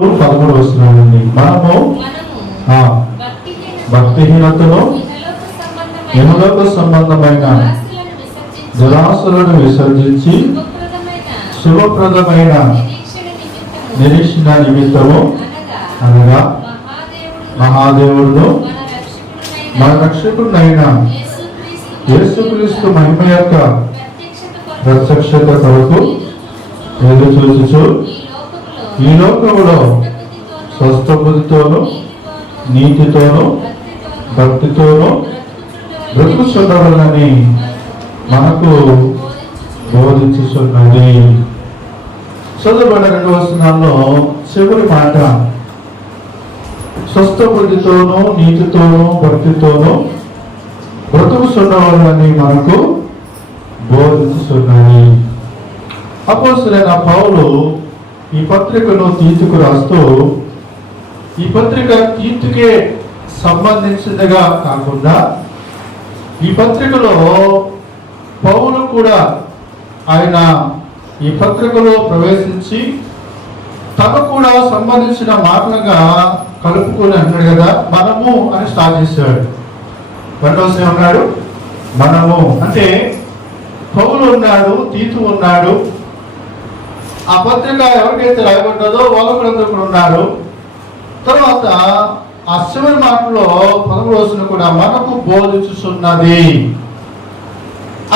13 వస్తున్నాయండి. మనము భక్తిహీనతలో ఇహలోక సంబంధమైన దురాశలను విసర్జించి శుభప్రదమైన నిరీక్షణ నిమిత్తము అనగా మహాదేవుడు మన రక్షకుడైన యేసుక్రీస్తు మహిమ యొక్క ప్రత్యక్షత కొరకు ఎదురు చూచుచు ఈ లోకములో స్వస్థ బుద్ధితోను నీతితోను భక్తితోను బ్రతుకుచుండవాలని మనకు బోధించుచున్నది. చదువుబడిన 2వ వచనంలో చివరి మాట స్వస్థ బుద్ధితోను నీతితోను భక్తితోను బ్రతుకుచుండవాలని మనకు బోధించుచున్నది. అపోస్తలుడైన పౌలు ఈ పత్రికను తీతుకు రాస్తూ ఈ పత్రిక తీతుకే సంబంధించినదిగా కాకుండా ఈ పత్రికలో పౌలు కూడా ఆయన ఈ పత్రికలో ప్రవేశించి తను కూడా సంబంధించిన మాటలుగా కలుపుకొని అన్నాడు కదా, మనము అని స్టార్ట్ చేశాడు. 2వ వచనం అన్నాడు మనము అంటే పౌలు ఉన్నాడు, తీతు ఉన్నాడు. ఆ పత్రిక ఎవరికైతే రాయబడ్డదో వాళ్ళందరూ కూడా ఉన్నారు. తర్వాత ఆ చివరి మాటలో 13వ వచనం కూడా మనకు బోధించుచున్నది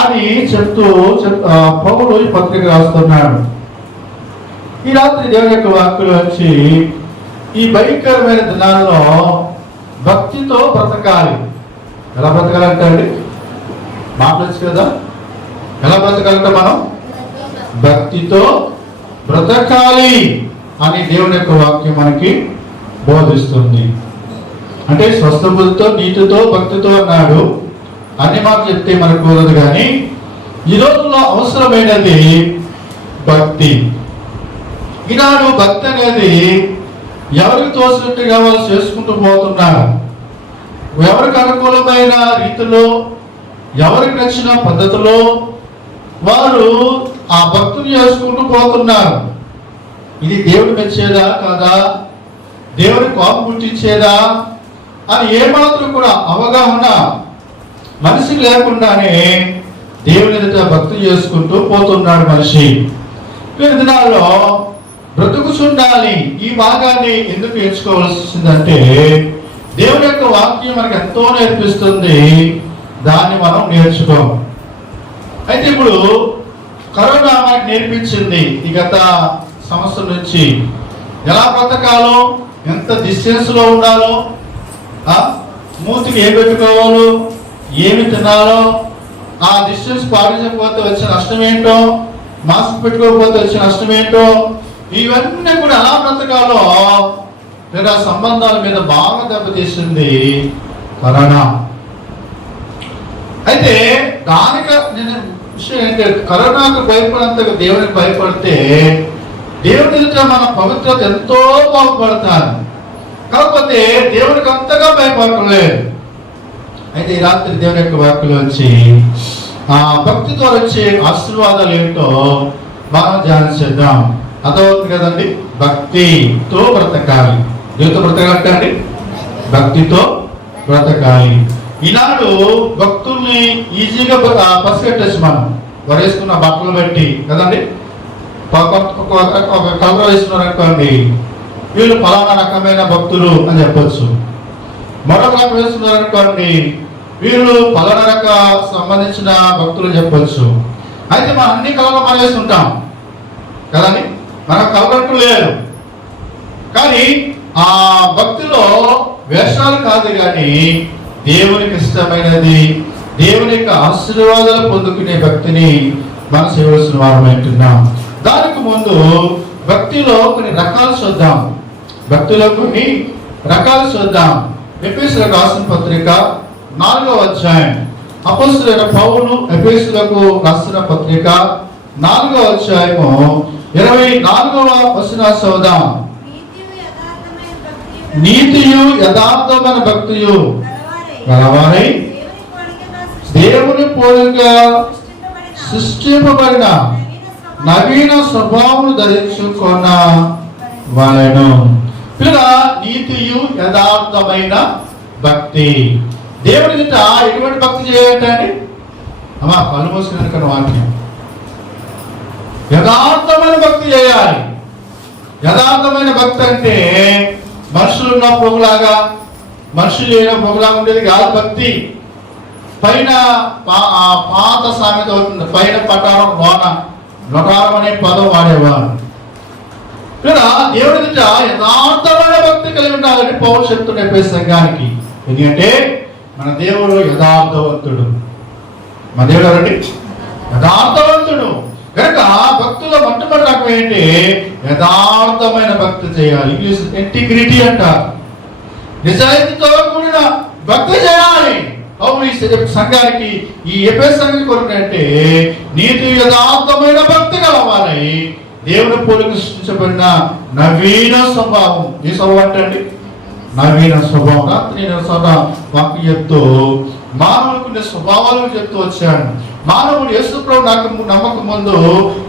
అని చెప్తూ పౌలు ఈ పత్రిక రాస్తున్నాడు. ఈ రాత్రి దేవుని యొక్క వాక్కులు వచ్చి ఈ భయంకరమైన దినాల్లో భక్తితో బ్రతకాలి. ఎలా బ్రతకాలంటే అండి మాట్లాడచ్చు కదా, ఎలా బ్రతకాలంటే మనం భక్తితో బ్రతకాలి అని దేవుని యొక్క వాక్యం మనకి బోధిస్తుంది. అంటే స్వస్థ బుద్ధితో నీతితో భక్తితో అన్నాడు. అన్ని మాటలు చెప్తే మనకు కుదరదు, కానీ ఈ రోజుల్లో అవసరమైనది భక్తి. ఈనాడు భక్తి అనేది ఎవరికి తోసినట్టుగా వాళ్ళు చేసుకుంటూ పోతున్నారు. ఎవరికి అనుకూలమైన రీతిలో ఎవరికి నచ్చిన పద్ధతిలో వారు ఆ భక్తులు చేసుకుంటూ పోతున్నారు. ఇది దేవుడు మెచ్చేదా కాదా, దేవుని కోపం పుట్టించేదా అని ఏమాత్రం కూడా అవగాహన మనిషికి లేకుండానే దేవుని ఎదుట భక్తి చేసుకుంటూ పోతున్నాడు మనిషి. ఈ దినాల్లో బ్రతుకుచుండాలి ఈ భాగాన్ని ఎందుకు ఎంచుకోవాల్సి వచ్చిందంటే దేవుని యొక్క వాక్యం మనకు ఎంతో నేర్పిస్తుంది, దాన్ని మనం నేర్చుకోం. అయితే ఇప్పుడు కరోనా మనకు నేర్పించింది ఈ గత సంవత్సరం నుంచి ఎలా బ్రతకాలో, ఎంత డిస్టెన్స్ లో ఉండాలో, మూతికి ఏం పెట్టుకోవాలో, ఏమి తినాలో, ఆ డిస్టెన్స్ పాటించకపోతే వచ్చే నష్టం ఏంటో, మాస్క్ పెట్టుకోకపోతే వచ్చే నష్టం ఏంటో, ఇవన్నీ కూడా ఎలా బ్రతకాలో లేదా సంబంధాల మీద బాగా దెబ్బతీసింది కరోనా. అయితే దానికి నేను విషయం ఏంటంటే కరోనాకు భయపడంతగా దేవునికి భయపడితే దేవుని ఎదుట మన పవిత్రత ఎంతో బాగుపడతాను. కాకపోతే దేవునికి అంతగా భయపడలేదు. అయితే ఈ రాత్రి దేవుని యొక్క వాక్కులు వచ్చి ఆ భక్తితో వచ్చే ఆశీర్వాదాలు ఏంటో మనం ధ్యానించేద్దాం. అదవుతుంది కదండి, భక్తితో బ్రతకాలి. దేవుతో బ్రతకాలంటే భక్తితో బ్రతకాలి. ఈనాడు భక్తుల్ని ఈజీగా పసిగట్టేసి మనం వరేసుకున్న బట్టలు బట్టి కదండి, ఒక కలర్ వేస్తున్నారు అనుకోండి, వీళ్ళు ఫలానా రకమైన భక్తులు అని చెప్పొచ్చు. మరొక రకం వేస్తున్నారు అనుకోండి, వీళ్ళు ఫలానా రక సంబంధించిన భక్తులు చెప్పొచ్చు. అయితే మనం అన్ని కలర్లు మనం వేస్తుంటాం కదండి, మనకు కలర్ లేదు. కానీ ఆ భక్తిలో వేషాలు కాదు, కానీ దేవునికి ఇష్టమైనది, దేవుని యొక్క ఆశీర్వాదాలు పొందుకునే భక్తిని మనం చేయవలసిన వారం అంటున్నాం. దానికి ముందు భక్తిలో కొన్ని రకాలు చూద్దాం. భక్తిలో కొన్ని రకాలు చూద్దాం. ఎఫెసీయులకు రాసిన పత్రిక 4వ అధ్యాయం. అపోస్తలుడైన పౌలు ఎఫెసీయులకు రాసిన పత్రిక 4వ అధ్యాయము 24వ వచనం చదువుదాం. నీతియు యథార్థమైన భక్తియు గలవారై దేవుని పోలికగా సృష్టింపబడిన నవీన స్వభావం ధరించుకున్న వలెను. పిల్లగా నీతియు యథార్థమైన భక్తి. దేవుడి ఎదుట ఎటువంటి భక్తి చేయాలంటే అమ్మా కళ్ళు మూసుకున్న వాక్యం, యథార్థమైన భక్తి చేయాలి. యథార్థమైన భక్తి అంటే మనుషులున్న పొగలాగా, మనుషులు లేని పొగలాగా ఉండేది కాదు భక్తి. పైన పాత సామెత అవుతుంది, పైన పటారం లోన లొటారం అనే పదం వాడేవారు. ఇక్కడ దేవుడి ఎదుట యథార్థమైన భక్తి కలిగి ఉండాలని పౌలు చెప్తున్న ఎఫెసు సంఘానికి. ఎందుకంటే మన దేవుడు యథార్థవంతుడు. మన దేవుడు ఎవరండి? యథార్థవంతుడు. కనుక భక్తుల మొట్టమొదటి రకం ఏంటి? యథార్థమైన భక్తి చేయాలి. ఇంగ్లీష్ ఇంటిగ్రిటీ అంటారు. నిజాయితీతో కూడిన భక్తి చేయాలి. అవును, ఈ సంఘానికి, ఈ ఎఫెసు సంఘం కొరకు అంటే నీతి యథార్థమైన భక్తి కలవాలి. దేవుని పోలిక సృష్టించబడిన నవీన స్వభావం. ఈ స్వభావం అంటే నవీన స్వభావం. రాత్రి నేను వాక్యం చెప్తూ మానవులకు స్వభావాలను చెప్తూ వచ్చాను. మానవుడు యేసు ప్రభు నాకు నమ్మకం ముందు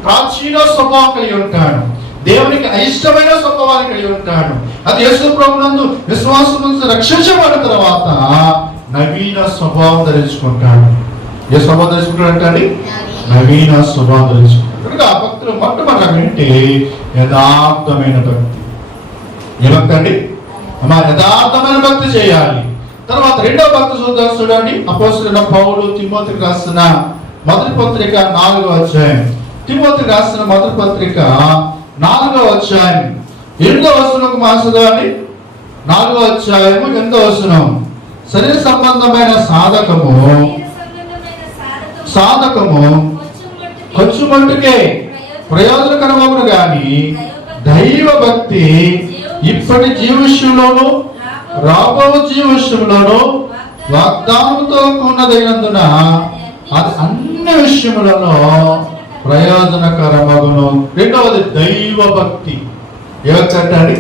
ప్రాచీన స్వభావం కలిగి ఉంటాడు, దేవునికి అయిష్టమైన స్వభావాన్ని కలిగి ఉంటాడు. అది యేసు ప్రభు నందు విశ్వాసం నుంచి రక్షించబడిన తర్వాత నవీన స్వభావం ధరించుకుంటాడు. ఏ స్వభావం ధరించుకుంటాడు? నవీన స్వభావం ధరించుకుంటాడు. కనుక ఆ భక్తులు మొట్టమొదటి ఏంటి? యథార్థమైన భక్తి. ఏ భక్తి అండి? అమ్మా యథార్థమైన భక్తి చేయాలి. తర్వాత రెండవ భక్తి చూడండి. అపోస్తలుడైన పౌలు తిమోతికి రాసిన మొదటి పత్రిక 4వ అధ్యాయం. తిమోతికి రాసిన మొదటి పత్రిక 4వ అధ్యాయం 8వ వచనంకు మాసదాన్ని 4వ అధ్యాయము 8వ వచనం. శరీర సంబంధమైన సాధకము కొంచెం మట్టుకే ప్రయోజనకరమగును గాని దైవ భక్తి ఇప్పటి జీవిష్యంలోను రాబో జీవిష్యంలోను వాగ్దానంతో కూడినదైనందున అది అన్ని విషయములలో ప్రయోజనకరమగును. రెండవది దైవ భక్తి. ఏవచ్చండి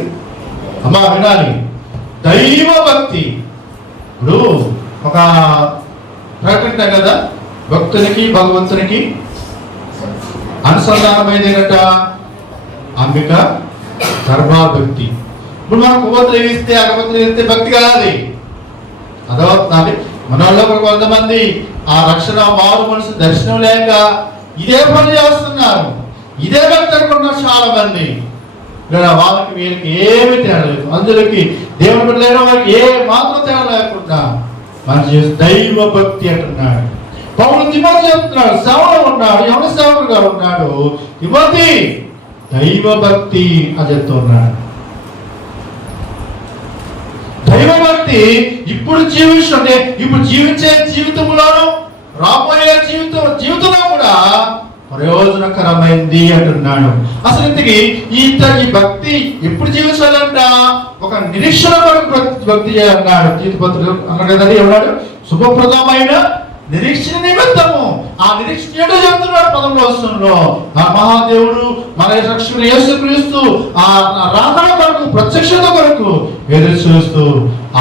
అమ్మా వినాలి, దైవ భక్తి. ఇప్పుడు ఒక ప్రకటన కదా, భక్తునికి భగవంతునికి అనుసంధానమైనట అంబిక గర్భాభక్తి. ఇప్పుడు మనం కువతులు ఇస్తే అగవతులు ఇస్తే భక్తి కాదు, అదవుతుంది. మన వాళ్ళు కొంతమంది ఆ రక్షణ మారు మనసు దర్శనం లేక ఇదే పని చేస్తున్నారు, ఇదే భక్తి అనుకుంటున్నారు చాలా మంది. వాళ్ళకి వీళ్ళకి ఏమి తేడా లేదు, అందులోకి దేవుడు లేని వారికి ఏ మాత్రం తేడా లేకుండా మన దైవ భక్తి అంటున్నాడు. పౌలు తిమోతి చెప్తున్నాడు, సేవలో ఉన్నాడు, ఎవరి సేవకుడుగా ఉన్నాడు. తిమోతి దైవ భక్తి అని చెప్తున్నాడు. దైవ భక్తి ఇప్పుడు జీవిస్తుంటే, ఇప్పుడు జీవించే జీవితంలోనూ రాబోయే జీవితంలో కూడా ప్రయోజనకరమైంది అంటున్నాడు. అసలు ఇంతకీ ఈ భక్తి ఎప్పుడు జీవించాలంట? ఒక నిరీక్షణ కొరకు భక్తి చేయాలన్నాడు. తీర్థపత్రులు అన్నాడు ఏమన్నాడు? శుభప్రదమైన నిరీక్షణ నిమిత్తము. ఆ నిరీక్షణ ఏంటో చెప్తున్నాడు 11వ వచనంలో. ఆ మహాదేవుడు మన రక్షకుడు యేసుక్రీస్తు ఆ రాకడ కొరకు, ప్రత్యక్షత కొరకు ఎదురు చూస్తూ,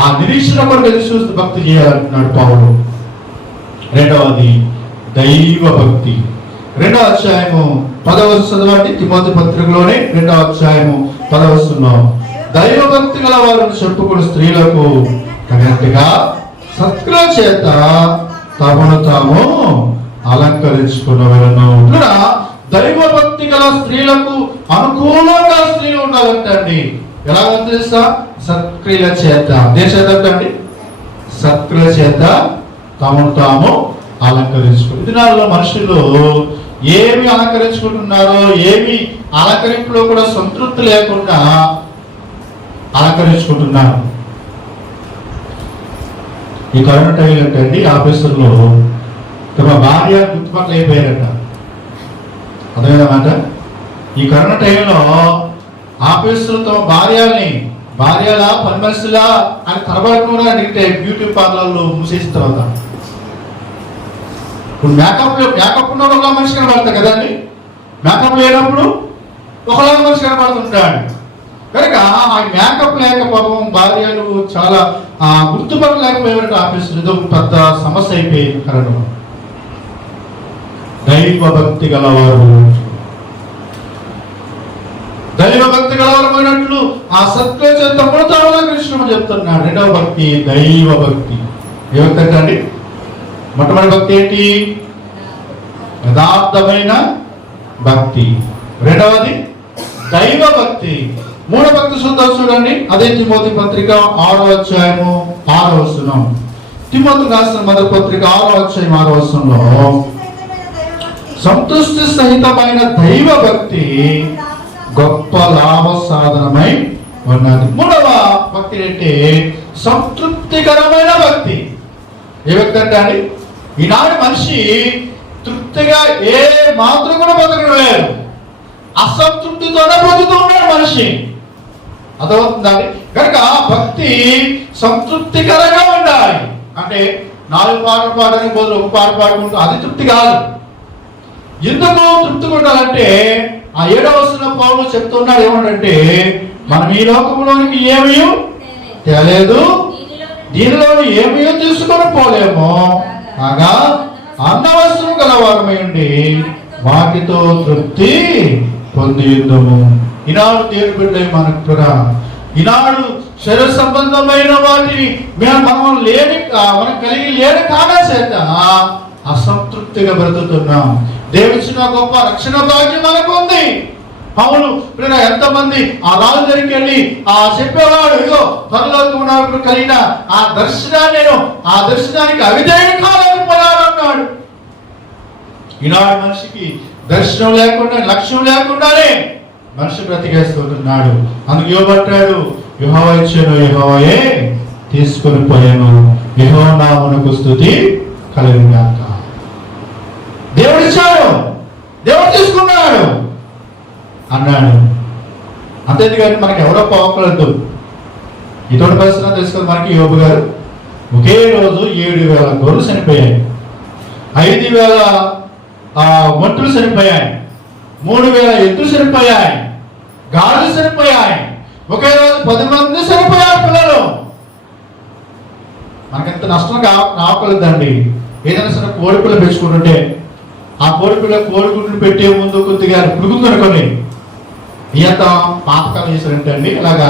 ఆ నిరీక్షణ కొరకు ఎదురు చూస్తూ భక్తి చేయాలంటున్నాడు పౌలు. రెండవది దైవ భక్తి. 2వ అధ్యాయము 10వ చదవండి. తిమోతి పత్రికలోనే 2వ అధ్యాయము 10వ వచనంలో, దైవ భక్తి గల వారిని చెప్పుకుని స్త్రీలకు తగినట్టుగా సత్క్రియ చేత తమను తాము అలంకరించుకున్నవలను. దైవ భక్తి గల స్త్రీలకు అనుకూలంగా స్త్రీలు ఉండాలంటండి. ఎలా తెలుసా? సత్క్రియ చేత. దేని చేత అండి? సత్క్రియ చేత తమను తాము అలంకరించుకుని. ఈ దినాల్లో మనుషులు ఏమి అలంకరించుకుంటున్నారో, ఏమి అలంకరింపులో కూడా సంతృప్తి లేకుండా అలంకరించుకుంటున్నారు. ఈ కరోనా టైం ఏంటండి, ఆఫీసుల్లో తమ భార్య గుర్తుపట్ల అయిపోయారట. అదేనమాట, ఈ కరోనా టైంలో ఆఫీసులో తమ భార్యలా పని మనుషులా అని తరబడుకుండా అడిగితే బ్యూటీ పార్లర్లు మూసేసిన తర్వాత ఇప్పుడు మేకప్ ఉన్నప్పుడు ఒక మనిషి కనబడతాడు కదండి, మేకప్ లేనప్పుడు ఒకలాగా మనిషి కనబడుతుంటాడు. కనుక ఆ మేకప్ లేక పాపం భార్యలు చాలా గుర్తుపట్టలేకపోయారంటే ఆఫీసులు. ఏదో పెద్ద సమస్య అయిపోయింది కరోనా. దైవ భక్తి గలవారు దైవ భక్తి గలవరమైనట్లు ఆ సత్య చేత కృష్ణుడు చెప్తున్నాడు. రెండవ భక్తి దైవ భక్తి. ఏ భక్తి అండి? మొట్టమొదటి భక్తి ఏంటి? యథార్థమైన భక్తి. రెండవది దైవ భక్తి. మూడవ భక్తి చూడండి. అదే తిమోతి పత్రిక 6వ అధ్యాయము 6వ వచనం. తిమోతి రాసిన మొదటి పత్రిక 6వ అధ్యాయం 6వ వచనంలో సంతృష్టి సహితమైన దైవ భక్తి గొప్ప లాభ సాధనమై ఉన్నది. మూడవ భక్తి అంటే సంతృప్తికరమైన భక్తి. ఏ భక్తి అంటే అండి? ఈనాడు మనిషి తృప్తిగా ఏ మాత్రం కూడా బతకడం లేదు. అసంతృప్తితోనే బతుకుతూ ఉన్నాడు మనిషి. అర్థమవుతుందండి? కనుక భక్తి సంతృప్తికరంగా ఉండాలి. అంటే 4 పాటలు పాడడానికి బదులు 1 పాట పాడుకుంటూ అది తృప్తి కాదు. ఎందుకు తృప్తిగా ఉండాలంటే ఆ 7వ వచనం పౌలు చెప్తున్నాడు ఏమంటే, మనం ఈ లోకంలోనికి ఏమీ తేలేదు, దీనిలో ఏమీ తీసుకొని పోలేము, కాగా అన్నవసరం గలవారమై ఉండి వాటితో తృప్తి పొందియుందుము. ఈనాడు దేవుని బిడ్డలై మనకు కూడా ఈనాడు శరీర సంబంధమైన వాటిని మనం కలిగి లేని కారణం చేత అసంతృప్తిగా బ్రతుకుతున్నాం. దేవుడిచ్చిన గొప్ప రక్షణ భాగ్యం మనకు ఉంది. పౌలు ఎంతమంది ఆ రాజు దగ్గరికి వెళ్ళి చెప్పేవాడు, ఇగో పరలోకమునకు కలిగిన ఆ దర్శనానికి అవిధేయుడు కాలేకపోయాడన్నాడు. ఈనాడు మనిషికి దర్శనం లేకుండా, లక్ష్యం లేకుండానే మనిషి బ్రతికేస్తున్నాడు. అందుకు ఇవ్వబట్టాడు, యెహోవా ఇచ్చాను, యెహోవాయే తీసుకొని పోయాను, యెహోవా నామమునకు స్తుతి కలుగుగాక. దేవుడు ఇచ్చాడు, దేవుడు తీసుకున్నాడు అన్నాడు. అంతేకాదు మనకి ఎవరో పోకలేదు. ఇటువంటి పరిస్థితి తెలుసుకొని మనకి యోబు గారు ఒకే రోజు 7,000 గొర్రెలు చనిపోయాయి, 5,000 ఒంటులు చనిపోయాయి, 3,000 ఎద్దులు చనిపోయాయి, గాడులు చనిపోయాయి. ఒకే రోజు 10 మంది చనిపోయారు పిల్లలు. మనకెంత నష్టం కావకలేదండి. ఏదైనా సరే కోడిపిల్ల పెంచుకుంటుంటే ఆ కోడిగుడ్లు పెట్టే ముందు కొద్దిగా పురుగుతుందనుకొని ఈత పాతకాలం చేశారంటే అండి, ఇలాగా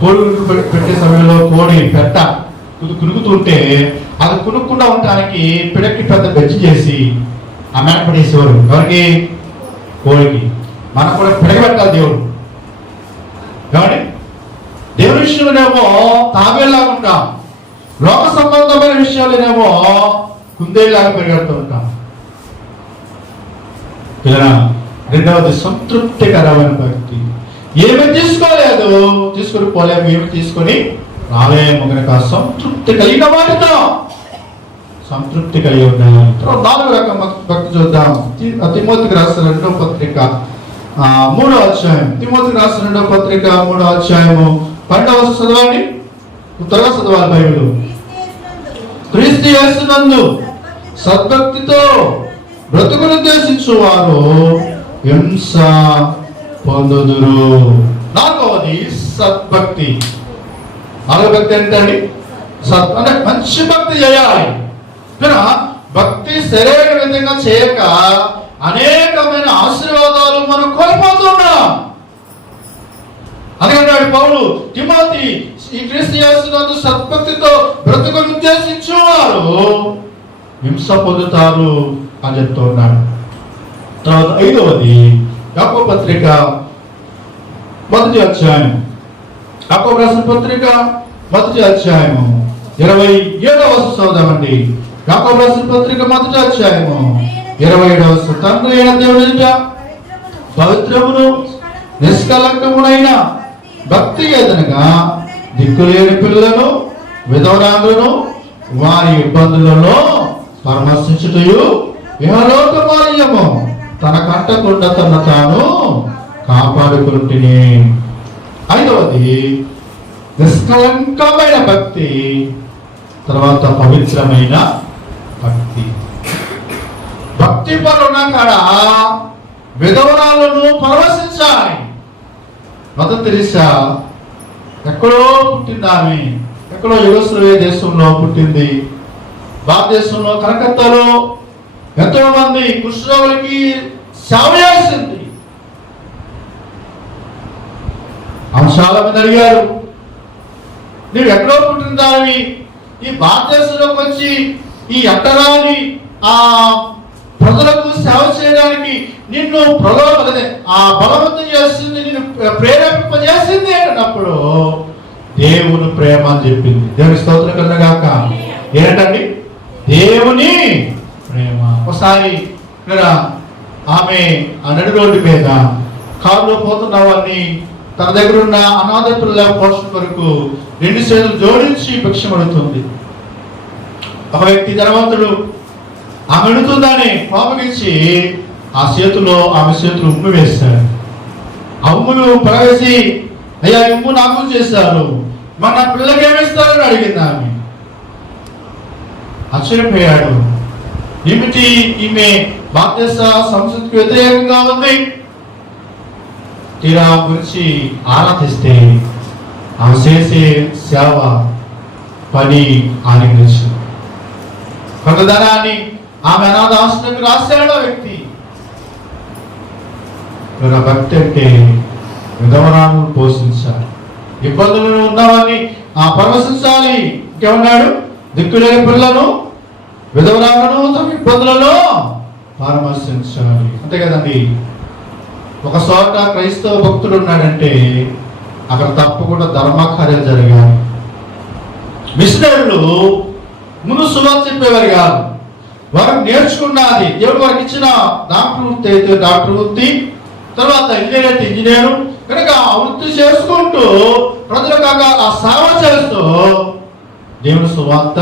కోడిగుడ్లు పెట్టే సమయంలో కోడి పెట్ట కునుకుతుంటే అది కునుక్కుండా ఉండడానికి పిడకి పెద్ద బెచ్చి చేసి ఆ మేట పడేసేవారు. ఎవరికి? కోడికి. మనం కూడా పిడగబెట్టాలి దేవుడు. కాబట్టి దేవుని విషయంలోనేమో తాబేలాగా ఉంటాం, లోక సంబంధమైన విషయాలనేమో కుందేలాగా పెరిగెడుతూ ఉంటాం. ఇలా రెండవది సంతృప్తికరమైన భక్తి. ఏమి తీసుకోలేదు, తీసుకొని పోలేము, ఏమి తీసుకొని రాలేము. కనుక సంతృప్తి కలిగిన వాటితో సంతృప్తి కలిగి ఉన్నాయి. 4వ రకం భక్తి చూద్దాం. తిమోతికి రాసిన 2వ పత్రిక 3వ అధ్యాయం. తిమోతికి రాసిన 2వ పత్రిక 3వ అధ్యాయము 12వ చదవండి. త్వరగా చదవాలి బైబిల్. క్రీస్తు యేసునందు సద్భక్తితో బ్రతుకును ఉద్దేశించువారు హింస పొందుదురు. 4వది సద్భక్తి. 4వ భక్తి ఏంటండి? అంటే మంచి భక్తి చేయాలి. భక్తి సరైన విధంగా చేయక అనేకమైన ఆశీర్వాదాలు మనం కోల్పోతున్నాం. అందుకన్నాడు పౌలు, తిమోతి ఈ క్రీస్తు యేసునందు సద్భక్తితో బ్రతుకును ఉద్దేశించువారు హింస పొందుతారు అని చెప్తూ ఉన్నాడు. తర్వాత 5వది యాకోబు పత్రిక 1వ అధ్యాయం. యాకోబు రాసిన పత్రిక 1వ అధ్యాయము 27వ వచనం చదువుదామండి. యాకోబు రాసిన పత్రిక 1వ అధ్యాయము 27వ వచనం. తండ్రి అయిన దేవుని ఎదుట పవిత్రమును నిష్కలంకమునైన భక్తి ఎదనగా దిక్కులేని పిల్లలను, విధవరాలను వారి ఇబ్బందులలో పరామర్శించుటయు ఇహలోక మాల్యము తన కంటకుండా తన తాను కాపాడుకుంటుని. 5వది నిష్కలంకమైన భక్తి. తర్వాత పవిత్రమైన భక్తి. భక్తి పరుల కాడ విధవరాలను పరవశించాలి. మదర్ తెరీసా ఎక్కడో పుట్టింది. ఆమె ఎక్కడో యుగోస్లావియా దేశంలో పుట్టింది. భారతదేశంలో కలకత్తాలో ఎంతో మంది కుష్ఠరోగులకి సేవ చేసింది. ఆమె చాలా మంది అడిగారు, నువ్వు ఎక్కడో పుట్టిన దానివి ఈ భారతదేశంలోకి వచ్చి ఈ ఎట్టరాని ఆ ప్రజలకు సేవ చేయడానికి నిన్ను బలవంతం చేసింది, నిన్ను ప్రేరేపింపజేసింది అన్నప్పుడు దేవుని ప్రేమ అని చెప్పింది. దేవుని స్తోత్రం కలగాక. ఏంటండి? దేవుని ప్రేమ. ఒకసారి ఆమె ఆ నడి రోడ్డు మీద కారులో పోతున్న వారిని తన దగ్గర ఉన్న అనాథ పిల్లల పోషణ కొరకు 2 చేతులు జోడించి భిక్షం అడుగుతుంది. ఒక వ్యక్తి ధనవంతుడు ఆమె అడుగుతుందని కోపగించి ఆమె చేతులు ఉమ్ము వేస్తాడు. ఆ ఉమ్మును పడవేసి, అయ్యా ఉమ్ము నాకు చేశారు, మన పిల్లలకి ఏమిస్తారని అడిగింది ఆమె. ఆశ్చర్యపోయాడు. ఏమిటి ఈమె భారతదేశ సంస్కృతికి వ్యతిరేకంగా ఉంది? తీరా గురించి ఆరాధిస్తే ఆమె చేసే సేవ పని ఆనందించింది. కొంత ధనాన్ని ఆమె అనాథాశ్రమకు రాశాడు వ్యక్తి. భక్తి అంటే విధవరాలను పోషించాలి, ఇబ్బందులను ఉన్నవారిని పరామర్శించాలి. ఇంకేమన్నాడు? దిక్కులేని పిల్లలను విధవరాలను తమ ఇబ్బందులలో పరామర్శించాలి. అంతే కదండి. ఒక చోట క్రైస్తవ భక్తుడు ఉన్నాడంటే అక్కడ తప్పకుండా ధర్మకార్యాలు జరిగాయి. మిషనరీలు ముందు సువార్త చెప్పేవారు కాదు, వారు నేర్చుకున్నది దేవుడు వారికి ఇచ్చిన డాక్టర్ వృత్తి అయితే డాక్టర్ వృత్తి, తర్వాత ఇంజనీర్ అయితే ఇంజనీరు. కనుక ఆ వృత్తి చేసుకుంటూ ప్రజలకు ఆ సేవ చేస్తూ దేవుని సువార్త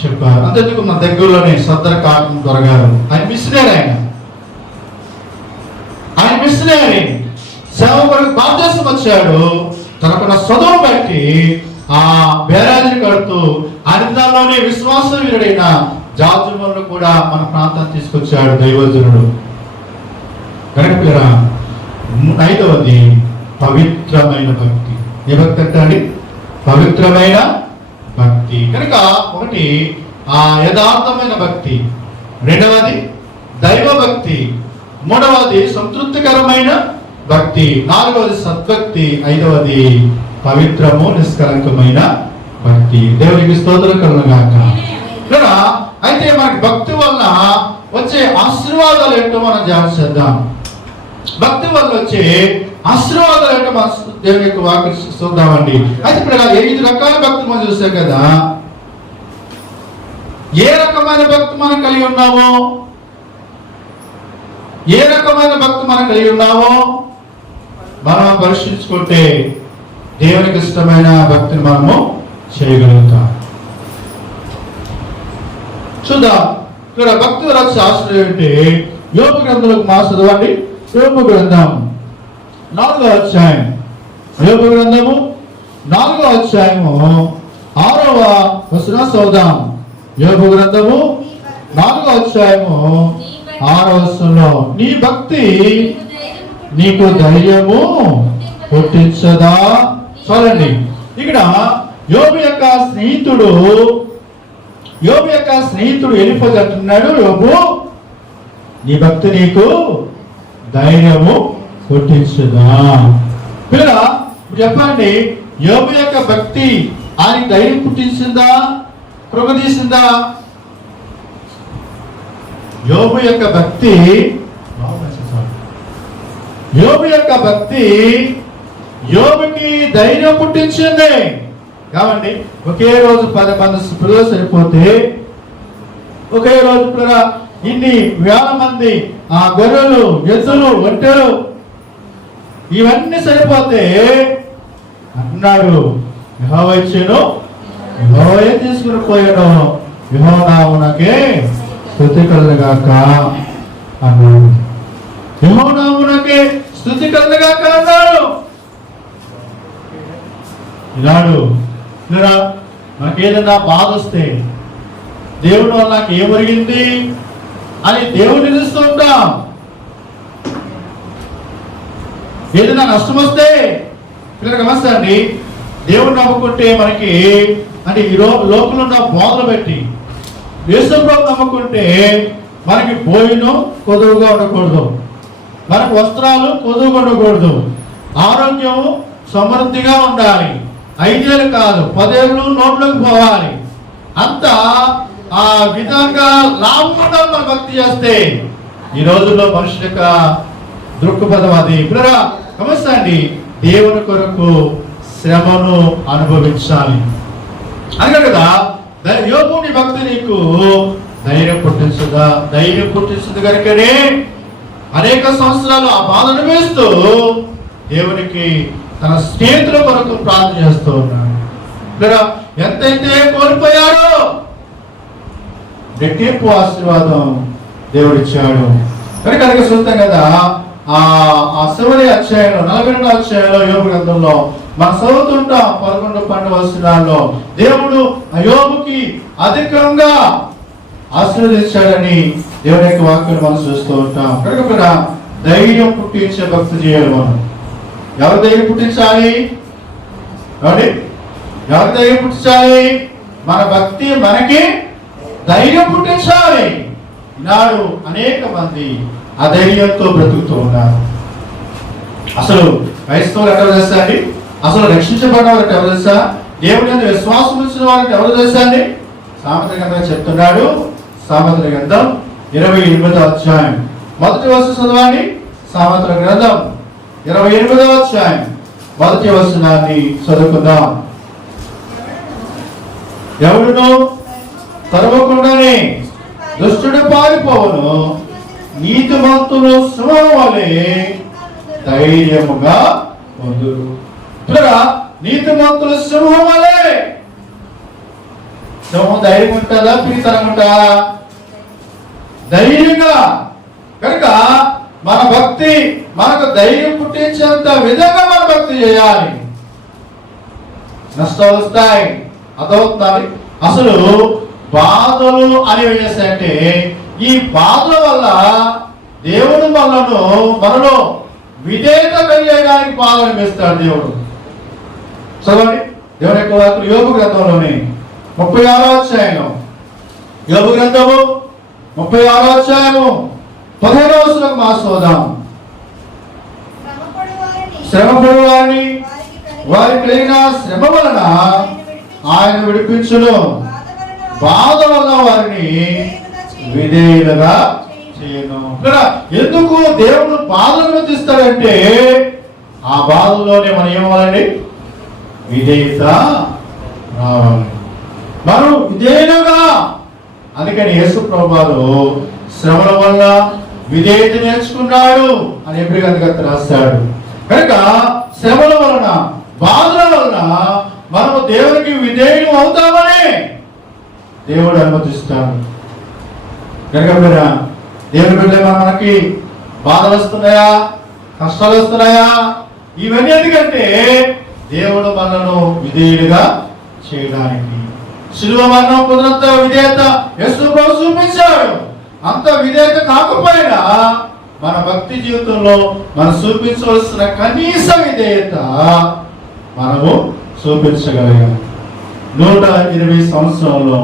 చెప్పారు. అంతేందుకు మన దగ్గరలోనే సద్దర కాటన్ దొరగారు, ఆయన మిషనరీ. ఆయన మిషనరీ సేవ కొరకు బాధ్యత వచ్చాడు. తనకున్న చదువు బట్టి ఆ బేరాజుని కడుతూ అనిందాల్లోనే విశ్వాస వీరుడైన జార్జులను కూడా మన ప్రాంతాన్ని తీసుకొచ్చాడు దైవజనుడు. కనుక 5వది పవిత్రమైన భక్తి. ఏ భక్తి అండి? పవిత్రమైన భక్తి. కనుక 1 యథార్థమైన భక్తి, 2వది దైవ భక్తి, 3వది సంతృప్తికరమైన భక్తి, 4వది సద్భక్తి, 5వది పవిత్రము నిష్కలంకమైన భక్తి. దేవునికి స్తోత్రం కలుగుగాక. అయితే మనకి భక్తి వల్ల వచ్చే ఆశీర్వాదాలు ఏంటో మనం ధ్యానం చేద్దాం. భక్తి వల్ల వచ్చే ఆశీర్వాదాలు ఏంటో మనం దేవుని యొక్క వాక్యం చూద్దామండి. అయితే ఇప్పుడు 5 రకాల భక్తి మనం చూసాం కదా. ఏ రకమైన భక్తి మనం కలిగి ఉన్నామో, ఏ రకమైన భక్తి మనం కలిగి ఉన్నామో మనం పరిశీలించుకుంటే దేవునికి ఇష్టమైన భక్తిని మనము చేయగలుగుతాం. చూద్దాం. ఇక్కడ భక్తి రక్ష ఆశ్రయం అంటే యోబు గ్రంథంలోకి మా చదవండి. యోబు గ్రంథం 4వ అధ్యాయం. యోబు గ్రంథము 4వ అధ్యాయము 6వ వచనం చదువుదాం. యోబు గ్రంథము 4వ అధ్యాయము 6వ వచనంలో, నీ భక్తి నీకు ధైర్యము పుట్టించదా? చూడండి, ఇక్కడ యోబు యొక్క స్నేహితుడు ఎలిఫజు అంటున్నాడు, యోబు నీ భక్తి నీకు ధైర్యము పుట్టించదా? పిల్లల చెప్పండి, యోబు యొక్క భక్తి ఆయనకి ధైర్యం పుట్టించిందా, కృపదీసిందా? యోబు యొక్క భక్తి యోబుకి ధైర్యం పుట్టించింది. కావండి, ఒకే రోజు 10 మంది పిల్లలు సరిపోతే, ఒకే రోజు ఇన్ని వేల మంది ఆ గొర్రెలు, ఎద్దులు, ఒంటెలు ఇవన్నీ సరిపోతే అన్నాడు, యెహోవా ఇచ్చెను, యెహోవాయే తీసుకుని పోయాడు, యెహోవా నామమునకే స్తుతి కలుగుగాక అన్నాడు. యెహోవా నామమునకే స్తుతి కలుగుగాక అన్నాడు. ఇలాడు నాకేదన్నా బాధ వస్తే దేవుడు వల్ల నాకు ఏం ఒరిగింది అని దేవుడు నిలుస్తూ ఉంటాం. ఏదైనా నష్టం వస్తే పిల్లలకు నమస్తే అండి, దేవుడు నమ్ముకుంటే మనకి అంటే ఈ లోపల ఉన్న బోధలు పెట్టి యేసుప్రభువు నమ్ముకుంటే మనకి భోజనం కొదువుగా ఉండకూడదు, మనకు వస్త్రాలు కొదువుగా ఉండకూడదు, ఆరోగ్యం సమృద్ధిగా ఉండాలి. 5 ఏళ్ళు కాదు, 10 ఏళ్ళు నోట్లోకి పోవాలి. అంత ఆ విధంగా లాభం ఉండాలి మన భక్తి చేస్తే. ఈ రోజుల్లో మనుషుల యొక్క దృక్పథం అది. ఇప్పుడు గమనించండి, దేవుని కొరకు శ్రమను అనుభవించాలి అనగా కదా. యోగుని భక్తి నీకు ధైర్యం పుట్టించదా? ధైర్యం పుట్టించదు కనుకనే అనేక సంవత్సరాలు ఆ బాధ అనుభవిస్తూ దేవునికి తన స్నేహితుల కొరకు ప్రార్థన చేస్తూ ఉన్నాడు. ఎంతైతే కోల్పోయాడో రెట్టింపు ఆశీర్వాదం దేవుడిచ్చాడు. కనుక అలాగే చూస్తాం కదా, ఆ చివరి అధ్యాయంలో 42వ అధ్యాయంలో యోబు గ్రంథంలో మనం చదువుతుంటాం. 11, 12 వచనాల్లో దేవుడు యోబుకి అధికంగా ఆశీర్వదించాడని దేవుని యొక్క వాక్యాన్ని మనం చూస్తూ ఉంటాం. కనుక కూడా ధైర్యం పుట్టించే భక్తి చేయాలి. మనం ఎవరు ధైర్యం పుట్టించాలి? ఎవరు ధైర్యం పుట్టించాలి? మన భక్తి మనకి ధైర్యం పుట్టించాలి. ఈనాడు అనేక మంది అధైర్యంతో బ్రతుకుతూ ఉన్నారు. అసలు క్రైస్తవులు ఎవరు తెలుసా అండి? అసలు రక్షించబడిన వారికి ఎవరు తెలుసా? దేవుని మీద విశ్వాసం ఉంచిన వారికి ఎవరు తెలుసా అండి? సామెతల గ్రంథం చెప్తున్నాడు. సామెతల గ్రంథం 28వ అధ్యాయం మొదటి వచనం చదవండి. సామెతల గ్రంథం 28వ అధ్యాయం మొదటి వచనాన్ని చదువుకుందాం. ఎవడును తరవకుండానే దుష్టుడు పారిపోవును, నీతిమంతులు సింహం వలె ధైర్యముగా పొందురు. నీతిమంతులు సింహం వలె. సింహం ధైర్యం ఉంటుందా? పిరితనం ఉంటుందా? ధైర్యంగా. కనుక మన భక్తి మనకు ధైర్యం పుట్టించేంత విధంగా మన భక్తి చేయాలి. నష్టాలు వస్తాయి, అదవుతుంది. అసలు బాధలు అనేవి చేస్తాయంటే ఈ బాధల వల్ల దేవుడు మనలో విధేయత కలిగేయడానికి బాధలు వేస్తాడు దేవుడు. చదవండి దేవుని యొక్క వాక్యం యోబు గ్రంథంలోని 36వ అధ్యాయం. యోబు గ్రంథము 36వ అధ్యాయము 15వ వచనం మాసోదాం. శ్రమపడు వారిని వారి కలిగిన శ్రమ వలన ఆయన విడిపించును, బాధ వలన వారిని విధేయులుగా చేయను. ఎందుకు దేవుడు బాధలు అనుమతిస్తాడంటే ఆ బాధల్లోనే మనం ఏమవ్వాలండి? విధేయత రావాలి. మనం విధేయులుగా. అందుకని యేసు ప్రభువు శ్రమల వల్ల విధేయత నేర్చుకున్నాడు అని ఎబ్రీ గ్రంథకర్త రాస్తాడు. కనుక శ్రమల వలన బాధల వలన మనము దేవునికి విధేయులు అవుతామని దేవుడు అనుమతిస్తాడు. కనుక దేవుని బిడ్డ మనకి బాధలు వస్తున్నాయా, కష్టాలు వస్తున్నాయా? ఇవన్నీ ఎందుకంటే దేవుడు మనను విధేయులుగా చేయడానికి. శిలువ మరణం కుదిరంత విధేయత యేసు ప్రభు చూపించాడు. అంత విధేయత కాకపోయినా మన భక్తి జీవితంలో మనం చూపించవలసిన కనీస విధేయత మనము చూపించగలిగాం. 120 సంవత్సరంలో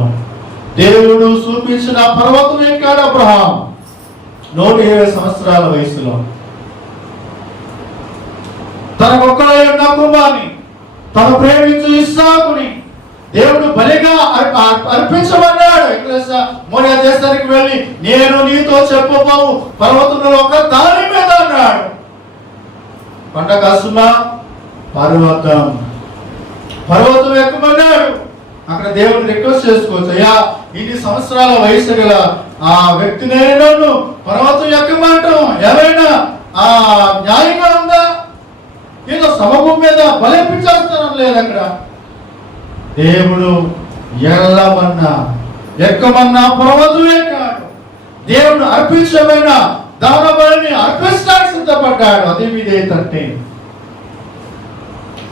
దేవుడు చూపించిన పర్వతం ఎక్కాడు అబ్రహాం. 120 సంవత్సరాల వయసులో తనకొక్కడే ఉన్న కుమారుని, తను ప్రేమించు ఇస్సాకుని దేవుడు బలిగా అర్పించమన్నాడు. మోరియా దేశానికి వెళ్ళి నేను నీతో చెప్పబోవు పర్వతంలో ఒక దాని మీద అన్నాడు. కొండ కాసుమా పర్వతం ఎక్కమన్నాడు. అక్కడ దేవుడిని రిక్వెస్ట్ చేసుకోవచ్చు. అయ్యా, ఇన్ని సంవత్సరాల వయసు గల ఆ వ్యక్తిని నన్ను పర్వతం ఎక్కమంటాం ఎవరైనా న్యాయంగా ఉందా? ఏదో సమభూమి మీద బలిపించేస్తానం లేదు. అక్కడ దేవుడు ఎక్కమన్నా పర్వతం ఎక్కాడు. దేవుడు అర్పించమైన దాన బలిని అర్పించడానికి సిద్ధపడ్డాడు. అదే విధేయత అంటే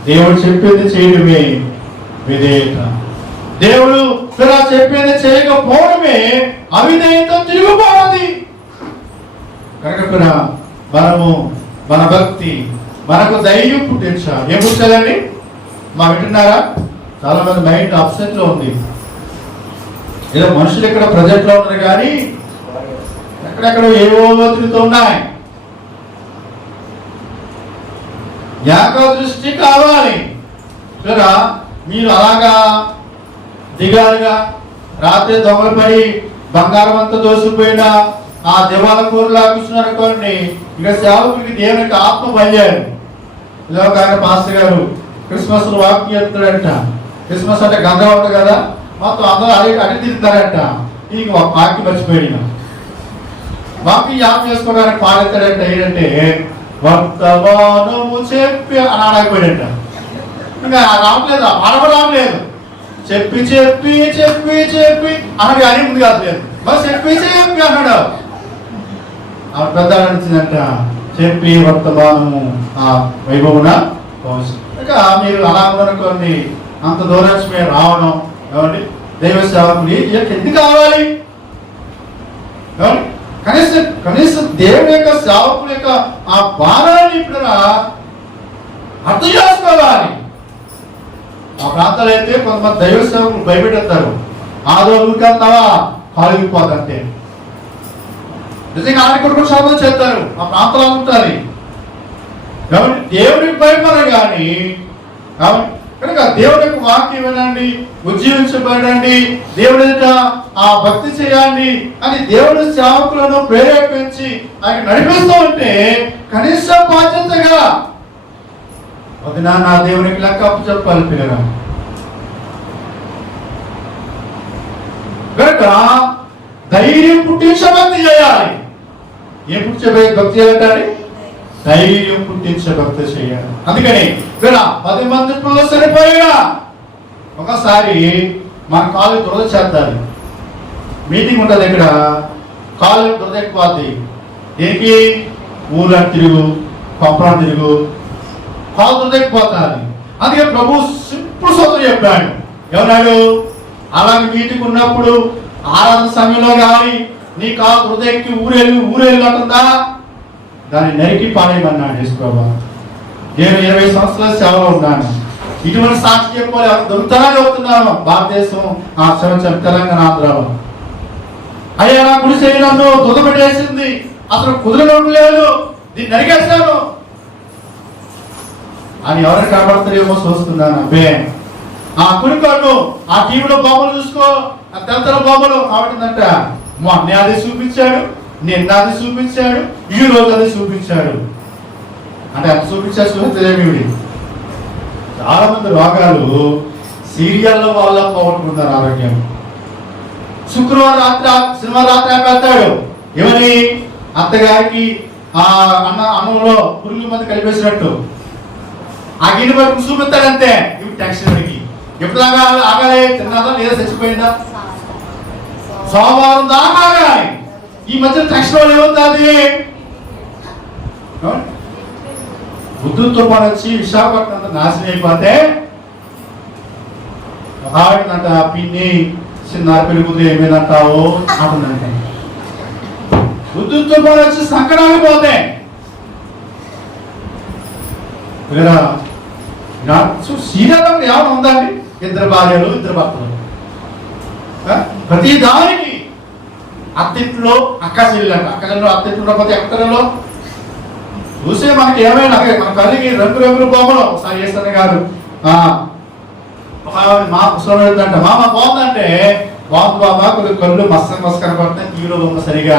దేవుడు చెప్పేది చేయడమే విధేయత. దేవుడు చెప్పేది చేయకపోవడమే అవిధేయత, తిరుగుబాటుది. కనుక మనము మన భక్తి మనకు ధైర్యం పుట్టించాలి. ఏం పుట్టాలండి? మా వింటున్నారా? చాలా మంది మైండ్ అప్సెట్ లో ఉంది. ఏదో మనుషులు ఇక్కడ ప్రజెంట్ లో ఉన్నారు కానీ ఎక్కడెక్కడ ఏవో తిరుగుతూ ఉన్నాయి. ఏకదృష్టి కావాలి. చూడరా, మీరు అలాగా దిగాలుగా రాత్రి దొంగలు పడి బంగారం అంతా దోసిపోయిన ఆ దివాల కూరలా కూర్చున్నారు అనుకోండి, ఇక సేవకుడికి దేవునికి ఆత్మ పనిచేయాలి. ఇలా ఆయన పాస్టర్ గారు క్రిస్మస్ వాక్యం చెప్తాడంట. క్రిస్మస్ అంటే గంగా ఉంటుంది కదా, మొత్తం అందరూ అడిగి తిరుగుతారంట. ఇంక వాక్యం మర్చిపోయిన వాక్యం యాప్ చేసుకోవడానికి పాడెత్తాడంట. ఏంటంటే వర్తమానము చెప్పి అని ఆడకపోయాడంట. ఇంకా రావట్లేదు, రావట్లేదు. చెప్పి చెప్పి చెప్పి చెప్పి అన్నది అని ముందు కాదు లేదు, మరి చెప్పి చెప్పి అన్నాడు. ఆ పెద్ద అనిచిందంట, చెప్పి వర్తమానము ఆ వైభవన. ఇక మీరు అలా అనుకోండి, అంత దూరం మేము రావడం ఏమండి దైవ సేవకుని ఎందుకు కావాలి? కనీసం కనీసం దేవుని యొక్క సేవకుని యొక్క ఆ భారాన్ని ఇప్పుడు అర్థం చేసుకోవాలి. ఆ ప్రాంతాలు అయితే కొంతమంది దైవ సేవకులు భయపెడతారు, ఆదో ఊరికెళ్తావా కాలిగిపోతుంటే నిజంగా ఆడకొడుకు సాధన చేస్తారు. ఆ ప్రాంతాలు ఉంటారు కాబట్టి దేవుడికి భయపడరు. కానీ కనుక దేవుడి యొక్క వాక్యం వినండి, ఉజ్జీవించబడండి, దేవుడి ఆ భక్తి చేయండి అని దేవుడి సేవకులను ప్రేరేపించి ఆయన నడిపిస్తూ ఉంటే కనీస బాధ్యతగా అది నా దేవునికి లెక్క అప్పు చెప్పాలి పిల్లగా. కనుక ధైర్యం పుట్టించే భక్తి చేయాలి. ఏం పుట్టించే భక్తి చేయాలంటే ధైర్యం పుట్టించే భక్తి చేయాలి. అందుకని 10 మంది పిల్లలు సరిపోయా ఒకసారి మన కాలు దురద చేద్దాలి. మీటింగ్ ఉంటుంది, ఇక్కడ కాలు దురద ఎక్కువది. ఏంటి ఊళ్ళో తిరుగు, పంపడం తిరుగు, కాలు దురద ఎక్కుపోతాది. అందుకే ప్రభు సింపుల్ సూత్రం చెప్పాడు. ఏమన్నాడు? అలాగే మీటింగ్ ఉన్నప్పుడు ఆరాధన సమయంలో కానీ నీ కాలు దురద ఎక్కి ఊరెళ్ళుంటుందా, దాన్ని నరికి పాడేయమన్నాడు యేసుప్రభు. నేను 20 సంవత్సరాల సేవలో ఉన్నాను. ఇటువంటి సాక్షి చెప్పాలి దొరుకుతానే చెబుతున్నాను. భారతదేశం ఆ క్షమించాలి, తెలంగాణ, ఆంధ్రాలో. అయ్యా నా గుడి చేయి నన్ను దురదపెట్టేసింది, అసలు కుదరడం లేదు, దీన్ని నరికేస్తాను అని ఎవరికి కనబడతారేమో చూస్తున్నాను. అబ్బే ఆ కుడికాడు ఆ టీవీలో బొమ్మలు చూసుకో, ఆ తెల్లల బొమ్మలు కాబట్టిందంట. మొన్న అది చూపించాడు, నిన్న అది చూపించాడు, ఈ రోజు అది చూపించాడు. అంటే అంత చూపించాడు చూపించలేమిడి. చాలా మంది రోగాలు సీరియల్లో వాళ్ళ పోగొట్టుకుంటారు ఆరోగ్యం. శుక్రవారం రాత్రి శనివారం రాత్రి పెడతాడు. ఏమని అత్తగారికి ఆ అన్నంలో పురుగుల మంది కలిపేసినట్టు ఆ గిన్నె పట్టుకు చూపిస్తాడంతే. ఇవి టెన్షన్కి ఎప్పుడుదాకా ఆగాలి, తిన్నదా లేదా చచ్చిపోయిందా, సోమవారం దాకా ఆగాలి. ఈ మధ్య టెన్షన్ వాళ్ళు ఏమవుతుంది, బుద్ధులతో పాటు వచ్చి విశాఖపట్నం అంతా నాశనం అయిపోతే ఆవిడంట పిన్ని చిన్న పెరుగుతూ ఏమైందంటావు అంటుందంటే, బుద్ధులతో పాటు వచ్చి సంకటాలు పోతే సీరియల్ ఏమైనా ఉందండి? 2 భార్యలు 2 భర్తలు, ప్రతి దానికి అత్తింట్లో అక్క చెల్లెలు, అక్క చెల్లెలు అత్తింట్లో పోతే ఎక్కడలో చూసే మనకి ఏమైనా మన కళ్ళకి రంగురంగుల బొమ్మలు. ఒకసారి చేస్తాను గారు మా పుస్తకం వెళ్తుందంట, మామ బాగుందంటే బాగుంది బాబా, కొద్దిగా కళ్ళు మస్తు కనబడుతున్నాయి, టీవీలో బొమ్మ సరిగా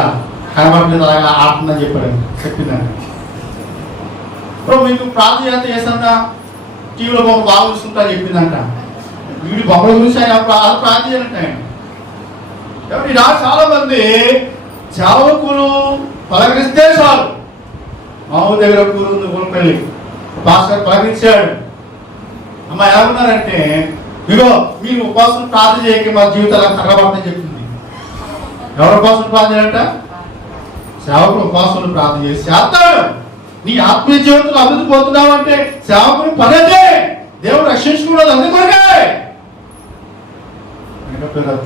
కనబడలేదు, అలా ఆడుతుందని చెప్పిందండి. ఇప్పుడు మీకు ప్రార్థన చేస్తాంట, టీవీలో బొమ్మ బాగా చూసుకుంటా చెప్పిందంట. వీడి బొమ్మల గురించి ఆయన ప్రార్థన చేయాలంట. ఆయన చాలా మంది సేవకులు పలకరిస్తే చాలు, మా ఊరి దగ్గర కూరుంది ఊరిపల్లి పాస్టర్ పలకరించాడు. అమ్మ ఏమన్నారంటే, ఇగో మీరు ఉపాసన ప్రార్థన చేయక మా జీవితాలు తగ్గబడతాయని చెప్తుంది. ఎవరు ఉపాసన ప్రార్థన చేయాలంట? సేవకులు ఉపాసనలు ప్రార్థన చేసి చేస్తాడు. నీ ఆత్మీయ జీవితంలో అభివృద్ధి పోతున్నావు అంటే సేవకుని పనేదే, దేవుడు రక్షించుకున్నది అందుకొరకే.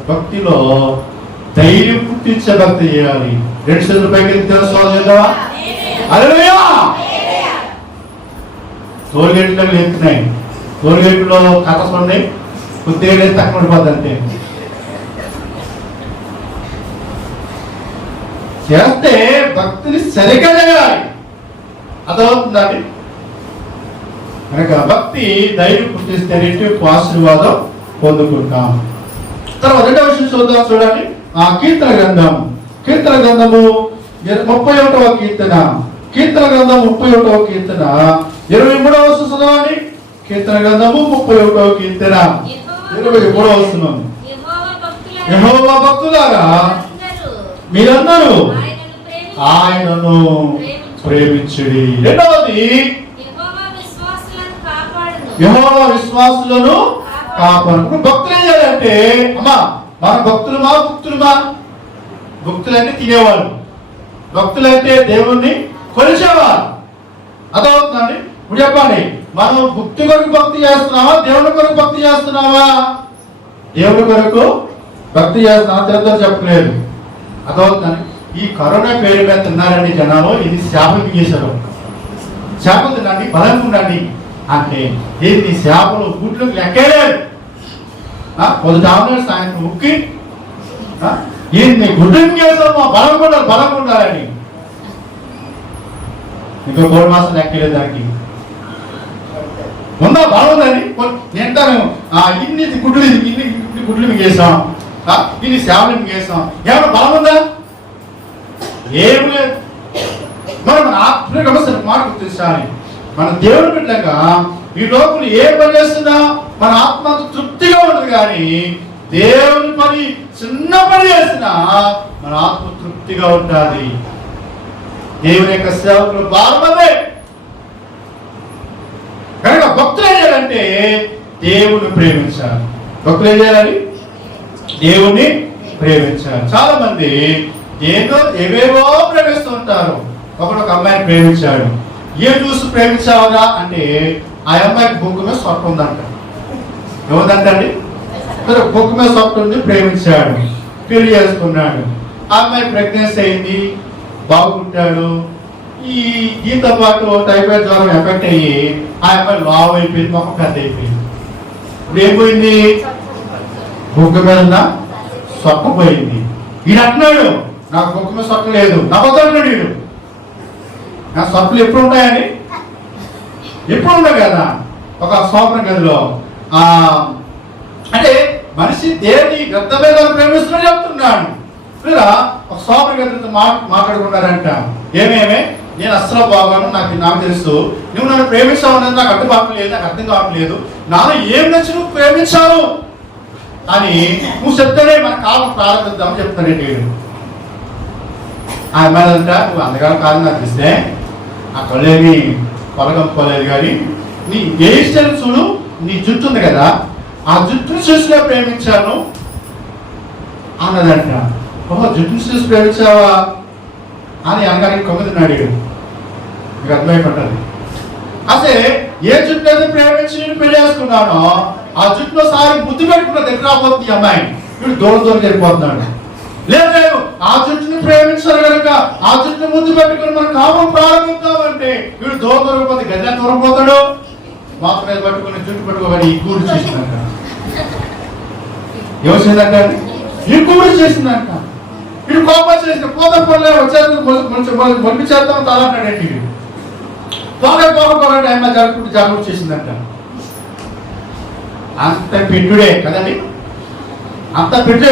భక్తిలో ధైర్యం పుట్టించే భక్తి చేయాలి. 2 చేతుల పైకి తెలుసుకోవాలా? హల్లెలూయా. టోల్గేట్లో ఎత్తున్నాయి, టోల్గేట్లో కథలు ఉన్నాయి, కొద్దిగా తక్కువ పడిపోద్దంటే చేస్తే భక్తిని సరిగ్గా చేయాలి. అర్థమవుతుందండి? కనుక భక్తి ధైర్యం పుట్టిస్తే రెట్టింపు ఆశీర్వాదం పొందుకుంటాం. తర్వాత రెండవ విషయం చూద్దాం, చూడండి. ఆ కీర్తన గ్రంధము 31వ కీర్తన 31వ కీర్తన 23వ వచనం చదవండి. కీర్తన గ్రంథము 31వ కీర్తన 23వ వచనం. యెహోవా భక్తులారా మీరందరూ ఆయనను ప్రేమించుడి. రెండవది, యెహోవా విశ్వాసులను కాపాడు. ఇప్పుడు భక్తులు ఏం చేయాలంటే, అమ్మా మన భక్తులమా భక్తులంటే తినేవాళ్ళు, భక్తులంటే దేవుణ్ణి కొలిచేవారు. అదవుతుందండి. ఇప్పుడు చెప్పండి, మనం భక్తి కొరకు భక్తి చేస్తున్నావా, దేవుని కొరకు భక్తి చేస్తున్నావా? దేవుని కొరకు భక్తి చేస్తున్నావా? తెలుగుతో చెప్పలేదు. అదవుతుందండి. ఈ కరోనా పేరు మీద తిన్నారండి జనాలు. ఇది శాపం చేశారు. చేపలు తినండి, బలంగా ఉండండి అంటే దీన్ని చేపలు గుడ్లకు లెక్కలేదు. పొద్దు టాబ్లెట్ సాయంత్రం ఉక్కి దీన్ని గుడ్డకి చేస్తాం, బలంగా ఉండాలని. ఇంకా 3 మాసం లెక్కలేదు దానికి. ఉందా బలం ఉందని తింటాను. ఇన్ని గుడ్లు మీకు వేసాం, ఇన్ని సేవలు మీకు వేసాం, ఏమన్నా బలం ఉందా? ఏం లేదు. మరి మన ఆత్మీయ మాట గుర్తించాలి. మన దేవుని బిడ్డగా ఈ లోపల ఏ పని చేస్తున్నా మన ఆత్మ తృప్తిగా ఉండదు. కానీ దేవుని పని చిన్న పని చేసినా మన ఆత్మ తృప్తిగా ఉంటుంది. దేవుని యొక్క సేవకులు భారమే. కనుక భక్తులు ఏం చేయాలంటే దేవుని ప్రేమించాలి. భక్తులు ఏం చేయాలి? దేవుని ప్రేమించాలి. చాలా మంది ఏవేవో ప్రేమిస్తూ ఉంటారు. ఒకడు ఒక అమ్మాయిని ప్రేమించాడు. ఏం చూసి ప్రేమించావురా అంటే ఆ అమ్మాయికి బొగ్గు మీద సొట్ట ఉందంట. ఏముందంటండి? బొగ్గు మీద సొట్ట ఉంది, ప్రేమించాడు, పెళ్లి చేసుకున్నాడు. ఆ అమ్మాయి ప్రెగ్నెన్సీ అయింది, బాగుంటాడు. దీంతో పాటు టైఫాయిడ్ జ్వరం ఎఫెక్ట్ అయ్యి ఆ అమ్మాయి లావు అయిపోయింది, మొక్క పెద్ద అయిపోయింది. ఇప్పుడు ఏం పోయింది? బొగ్గు మీద సొట్ట పోయింది. ఈయన అంటున్నాడు, నాకు బొగ్గు మీద సొట్ట లేదు, నా వద్దన్నాడు వీడు. నా సొట్టులు ఎప్పుడు ఉంటాయని? ఎప్పుడు ఉండవు కదా. ఒక స్వప్న గదిలో అంటే మనిషి దేవుని గ్రంథమే ప్రేమిస్తున్నా చెప్తున్నాడు. ఇలా ఒక స్వప్న గదితో మాట్లాడుకున్నారంట. ఏమేమే నేను అస్సలు బాగాను, నాకు తెలుసు, నువ్వు నన్ను ప్రేమించావు అనేది నాకు అడ్డుబాట్లేదు, నాకు అర్థం కావట్లేదు. నాలో ఏం నచ్చి నువ్వు ప్రేమించావు అని నువ్వు చెప్తానే మన కాలం ప్రారంభిద్దామని చెప్తానండి వీడు. ఆ అమ్మాయిలంట, నువ్వు అందగానే కాదు నాకు ఇస్తే ఆ కళ్ళేమి కొలగంపుకోలేదు, కానీ నీ హెయిర్ స్టైల్ చూడు, నీ జుట్టు ఉంది కదా, ఆ జుట్టును చూసిగా ప్రేమించాను అన్నదంట. ఓహో, జుట్టును చూసి ప్రేమించావా అని అనగానికి కొమ్మిదిన్నాడు. మీకు అర్థమైపోతుంది. అసలు ఏ జుట్టు అయితే ప్రేమించి నేను పెళ్లి చేసుకున్నానో ఆ జుట్టులో సారి బుద్ధి పెట్టుకున్న దగ్గర రాబోతుంది ఈ అమ్మాయి. వీడు దూరం వెళ్ళిపోతున్నాడు. లేదు, ఆ జుట్టుని ప్రేమించారు కనుక ఆ జుట్టుని ముద్దు పెట్టుకుని మనం కామం ప్రారంభిద్దామంటే వీడు దూరం పోతే గజ దూరం పోతాడు. మాత్రం మీద పట్టుకుని జుట్టు పట్టుకోగానే ఈ కూడి చేసిందంట. ఎవరు చేసిందంట? ఈ కూడి చేసిందంట. వీడు కోపం చేసిన పోతం పనులే వచ్చేది మొలిపించేద్దాం తలంటాడండి. వీడు పోగొట్టే ఆయన జాగ్రత్త చేసిందంట. అంత పిండుడే కదండి, అంత పెట్టే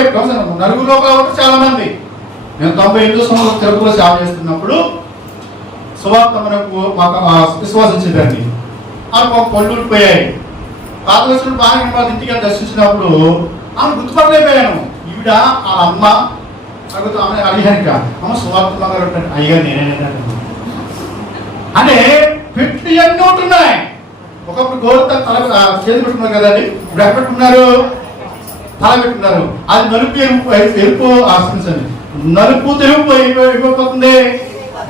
నలుగురు కాబట్టి చాలా మంది. నేను 98 సంవత్సరాలు తెలుగులో సేవ చేస్తున్నప్పుడు సువార్త మనకు మాకు విశ్వాసించిందండి. ఆమె పళ్ళు పోయాయి. పాత వచ్చిన బాగా వాళ్ళ ఇంటికి దర్శించినప్పుడు ఆమె గుర్తుపడలేకపోయాను. ఈవిడ ఆ అమ్మ ఆమె అడిగానిక, అమ్మ సువార్త మగారు ఉంటాను. అయ్యా నేనేంటాను అంటే పెట్టి అన్నీ ఉంటున్నాయి. ఒకప్పుడు గోరుతో తల చేతి పెట్టుకున్నారు కదండి, ఇప్పుడు ఎక్కడ పెట్టుకున్నారు? తల పెట్టుకున్నారు. అది నలుపు ఎరుపు ఆశ్రమించండి, నలుపు తెలుపు అయిపోతుంది,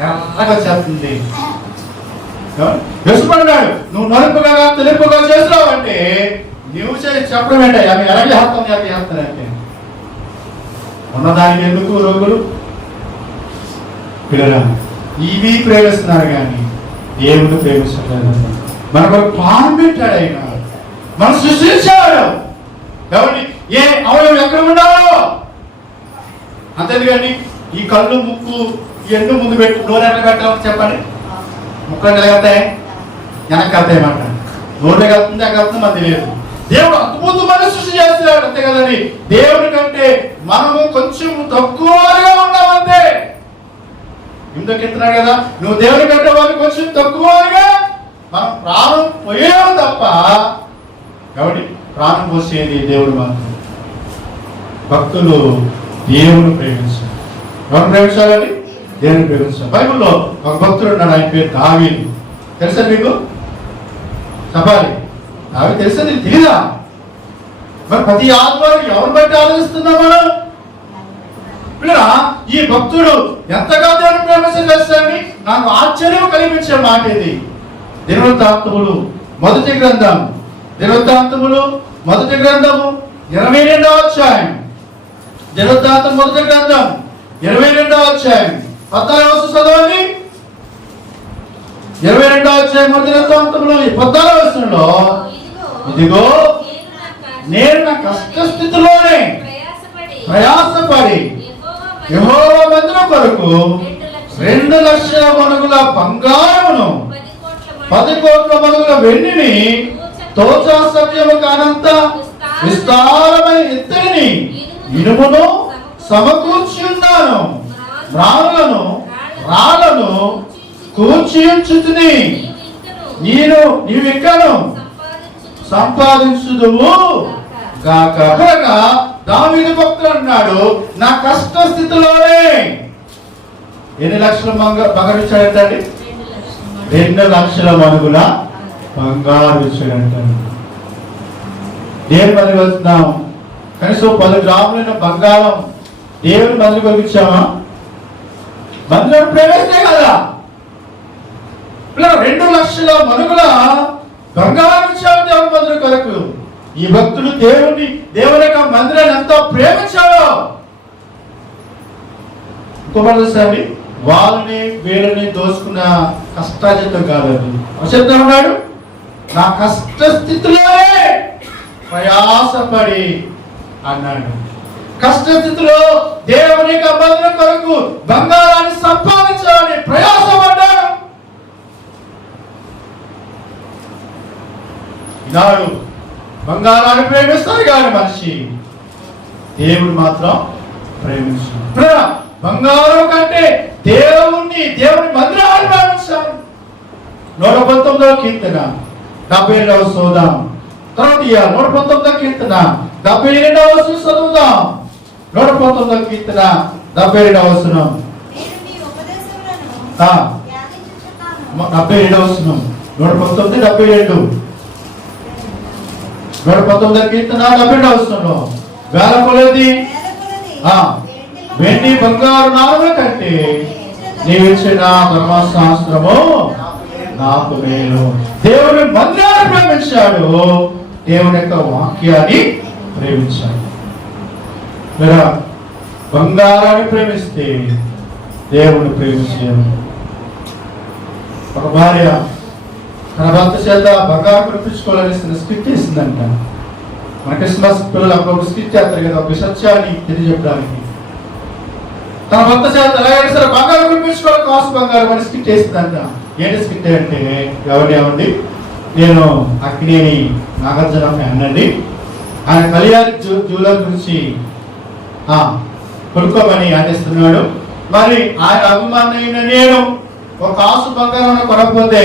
ఎర్రగా వచ్చేస్తుంది. వెసుపడినాడు, నువ్వు నలుపుగా తెలుపుగా చేస్తున్నావు అంటే నువ్వు చెప్పడం ఏంటి? అవి ఎలాగే చేస్తానంటే ఉన్నదానికి ఎందుకు రోగులు పిల్లరా ఇవి ప్రేమిస్తున్నారు కానీ దేవుడు ప్రేమించట్లేదు. మనకు ప్రాణం పెట్టాడు ఆయన, మనం సృష్టించాడు. కాబట్టి ఏ అవయవం ఎక్కడ ఉండాలో అంతేగాని ఈ కళ్ళు ముక్కు ఇవన్నీ ముందు పెట్టి నోరు ఎట్లా పెట్టాలి చెప్పండి. ముక్కలు ఎలాగతాయి? వెనక్కి వెళ్తాయన్నమాట. నోటికి వెళ్తుంది ఎక్కడ వెళ్తుంది మనకు తెలియదు. దేవుడు అద్భుతమైన సృష్టి చేస్తున్నాడు అంతే కదండి. దేవుడి కంటే మనము కొంచెం తక్కువగా ఉన్నామంతే. ఇందుకు ఎత్తున్నాడు కదా, నువ్వు దేవుడి కంటే వాళ్ళు కొంచెం తక్కువగా, మనం ప్రాణం పోయాము తప్ప. కాబట్టి ప్రాణం పోసేది దేవుడు మాత్రం. భక్తులు దేవుని ప్రేమించాలి. ఎవరు ప్రేమించాలండి? దేవుని ప్రేమించాలి. బైబిల్లో ఒక భక్తుడు ఉన్నాడు, ఆయన పేరు దావీదు. తెలుసా మీకు? చెప్పాలి. దావీదు తెలుసా? నీకు తెలీదా? మరి ప్రతి ఆత్మను ఎవరు బట్టి ఆలోచిస్తున్నాం మనం? ఈ భక్తుడు ఎంతగా దేవుని ప్రేమించాలని నాకు ఆశ్చర్యం కలిగించే మాట ఇది. దినవృత్తాంతములు మొదటి గ్రంథం, దినవృత్తాంతములు మొదటి గ్రంథము 22వ అధ్యాయం, దినవృత్తాంతం మొదటి గ్రంథం 22వ అధ్యాయం 14వ వచనం చదవండి. 22వ అధ్యాయం మొదటి గ్రంథంలో 14వ వచనంలో, ఇదిగో నేను నా కష్ట స్థితిలోనే ప్రయాసపడి యెహోవా మందిరం కొరకు 2 లక్షల మణుగుల బంగారమును 10 కోట్ల మణుగుల వెండిని తోచా సత్యము కానంత విస్తారమైన ఇత్తడిని ఇనుమును సమకూర్చి ఉన్నాను. రాళ్లను కూర్చి ఉంచుతుని నీవిక్కను సంపాదించుదువు గాక. దావీదు భక్తుడు అన్నాడు, నా కష్ట స్థితిలోనే ఎన్ని లక్షల బంగారు ఇచ్చాడంటండి? 2 లక్షల మణుగుల బంగారు ఇచ్చాడంటాడు. దేవుని మందికి వెళ్తున్నాం, కనీసం 10 గ్రాములైన బంగారం దేవుని మందికి పంపించామా? మందిరం ప్రవేశమే కదా. 2 లక్షల మణుగుల బంగారం ఇచ్చాడు దేవుని మందిరం కొరకు. ఈ భక్తుడు దేవుని యొక్క మందిరాన్ని ఎంతో ప్రేమించాడు. ఇంకోసారి వాళ్ళని వీళ్ళని దోసుకున్న కష్టాజితం కాదు అది. చెప్తా ఉన్నాడు, నా కష్ట స్థితిలోనే ప్రయాసపడి అన్నాడు. కష్టస్థితిలో దేవుని యొక్క మందిరం కొరకు బంగారాన్ని సంపాదించాలని ప్రయాసపడ్డాడు. ఈనాడు బంగారాన్ని ప్రేమిస్తాడు కానీ మనిషి దేవుడు మాత్రం ప్రేమించాడు. బంగారం కంటే దేవుని మందిరాన్ని ప్రేమించాడు. 119వ కీర్తన 72వ సోదాం. తర్వాత 119వ కీర్తన 72వ వచనం చదువుదాం. 119వ కీర్తన 72వ వచనం. 72వ వచనం. 119 72. 119వ కీర్తన 72వ వచనంలో, వేల కొలది వెండి బంగారు నాలుగు కంటే నీవిచ్చిన ధర్మశాస్త్రము నాకు మేలు. దేవుని మందిరాన్ని ప్రేమించాడు, దేవుని యొక్క వాక్యాన్ని ప్రేమించాడు. మీరు బంగారాన్ని ప్రేమిస్తే దేవుని ప్రేమించాడు. ఒక భార్య తన భర్త చేత బంగారం కురిపించుకోవాలని స్కిట్ చేసిందంట. మన క్రిస్మస్ పిల్లలు అప్పుడు స్కిట్ చేస్తారు కదా, ఒక సత్యాన్ని తెలియజెప్పడానికి. తన భర్త చేత ఎలాగైనా సరే బంగారం కురిపించుకోవాలి, కాసు బంగారం అని స్కిట్ చేసిందంట. ఏంటి స్కిట్ అంటే, ఎవరిది, నేను అక్కినేని నాగార్జున ఫ్యాన్ అండి. ఆయన కళ్యాణ్ జ్యువెలర్ గురించి కొనుక్కోమని ఆదేశిస్తున్నాడు. మరి ఆయన అభిమానైన నేను ఒక కాసు బంగారం కొనకపోతే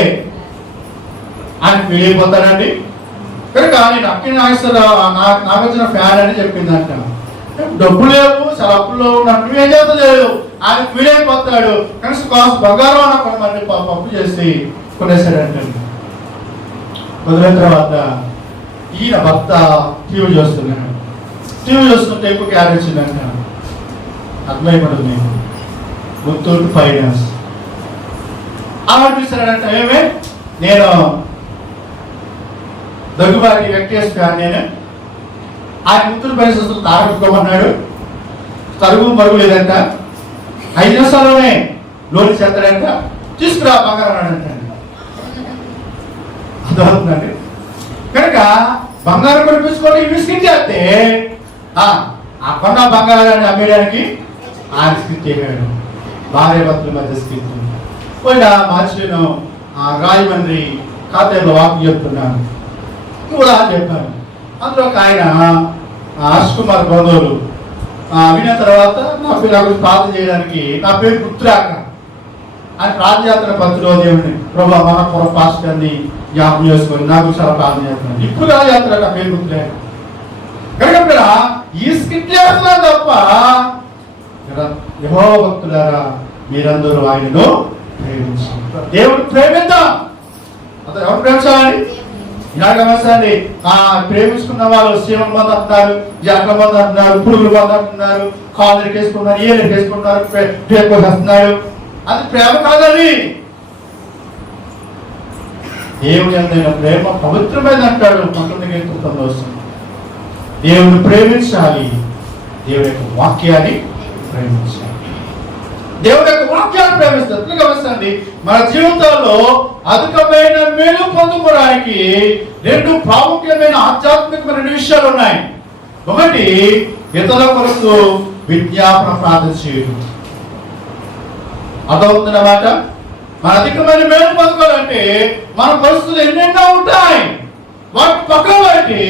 ఆయన వెళ్ళిపోతానండి. కనుక నేను అక్కినేని నాగార్జున ఫ్యాన్ అని చెప్పిందంట. డబ్బు లేవు, చాలా అప్పుల్లో ఉన్నట్టు ఏం చేస్తలేదు, ఆయన వీలైపోతాడు. కనీసం కాసు బంగారం అన్న కొనమని పప్పు చేసి కొనేసాడంటండి. వదిలిన తర్వాత ఈయన భర్త టీవీ చూస్తున్నాడు. టీవీ చూస్తుంటే ఎక్కువ క్యారెట్ వచ్చిందంట. అర్థమైపడుతుంది, ముత్తూట్ ఫైనాన్స్. ఆవిడ చూసాడంట, ఏమే నేను దగ్గుబాటి వెంకటేష్ ఫ్యాన్, నేను ఆయన ముత్తూట్ ఫైనాన్స్ తాగట్టుకోమన్నాడు. తరుగు మరుగు లేదంట, 5 నిమిషాల్లోనే లోన్ చేస్తాడంట. తీసుకురా బంగారం అన్నాడంట. అర్థమవుతుందండి. కనుక బంగారం కొనిపించుకొని బిస్కెట్ చేస్తే ఆ కొన్న బంగారాన్ని అమ్మేయడానికి ఆయన స్కిట్ చేయడు. భార్య భర్తల మధ్య స్కిట్ పోయినా మార్చిలో రాయమండ్రి ఖాతాలో వాకు చెప్తున్నాను. ఉదాహరణ చెప్పాను. అందులో ఒక ఆయన హర్ష్ కుమార్ గోదోలు విన్న తర్వాత నా గురించి ప్రార్థన చేయడానికి నా పేరు గుర్తురాక ఆయన ప్రార్థన చేస్తున్న భక్తులు దేవుడిని ప్రభా మన పుర పాస్టర్ని జ్ఞాపకం చేసుకొని నా గురించి చాలా ప్రార్థన చేస్తున్నాను. ఇప్పుడు ఎలా చేస్తున్నాడు నా పేరు గుర్తులే కనుక ఈ స్కిట్ చేస్తున్నా తప్ప యెహోవా భక్తులారా మీరందరూ ఆయనను ప్రేమించాలి. దేవుడు ప్రేమిద్దాం. అతను ఎవరు ప్రేమించాలని ఇలాగ గమనించండి. ప్రేమించుకున్న వాళ్ళు సీమల మంది అంటున్నారు, జట్ల మంది అంటున్నారు, పురుగుల మంది అంటున్నారు, కాళ్ళు ఎక్కేసుకున్నారు, ఏళ్ళు ఎక్కేసుకున్నారు, వస్తున్నారు. అది ప్రేమ కాదని. దేవుని అందైన ప్రేమ పవిత్రమైన అంటాడు 19 వస్తుంది. దేవుని ప్రేమించాలి, దేవుని యొక్క వాక్యాన్ని ప్రేమించాలి. దేవుని యొక్క వాక్యాన్ని ప్రేమిస్తారు. గమనించండి, మన జీవితంలో అధికమైన మేలు పొందుకోవడానికి 2 ప్రాముఖ్యమైన ఆధ్యాత్మికమైన విషయాలు ఉన్నాయి. ఒకటి, ఇతరుల కొరకు విజ్ఞాపన ప్రార్థన చేయడం. అదవుతున్నమాట. మన అధికమైన మేలు పొందుకోవాలంటే మన పరిస్థితులు ఎన్నెన్నో ఉంటాయి. వాటి పక్కన బట్టి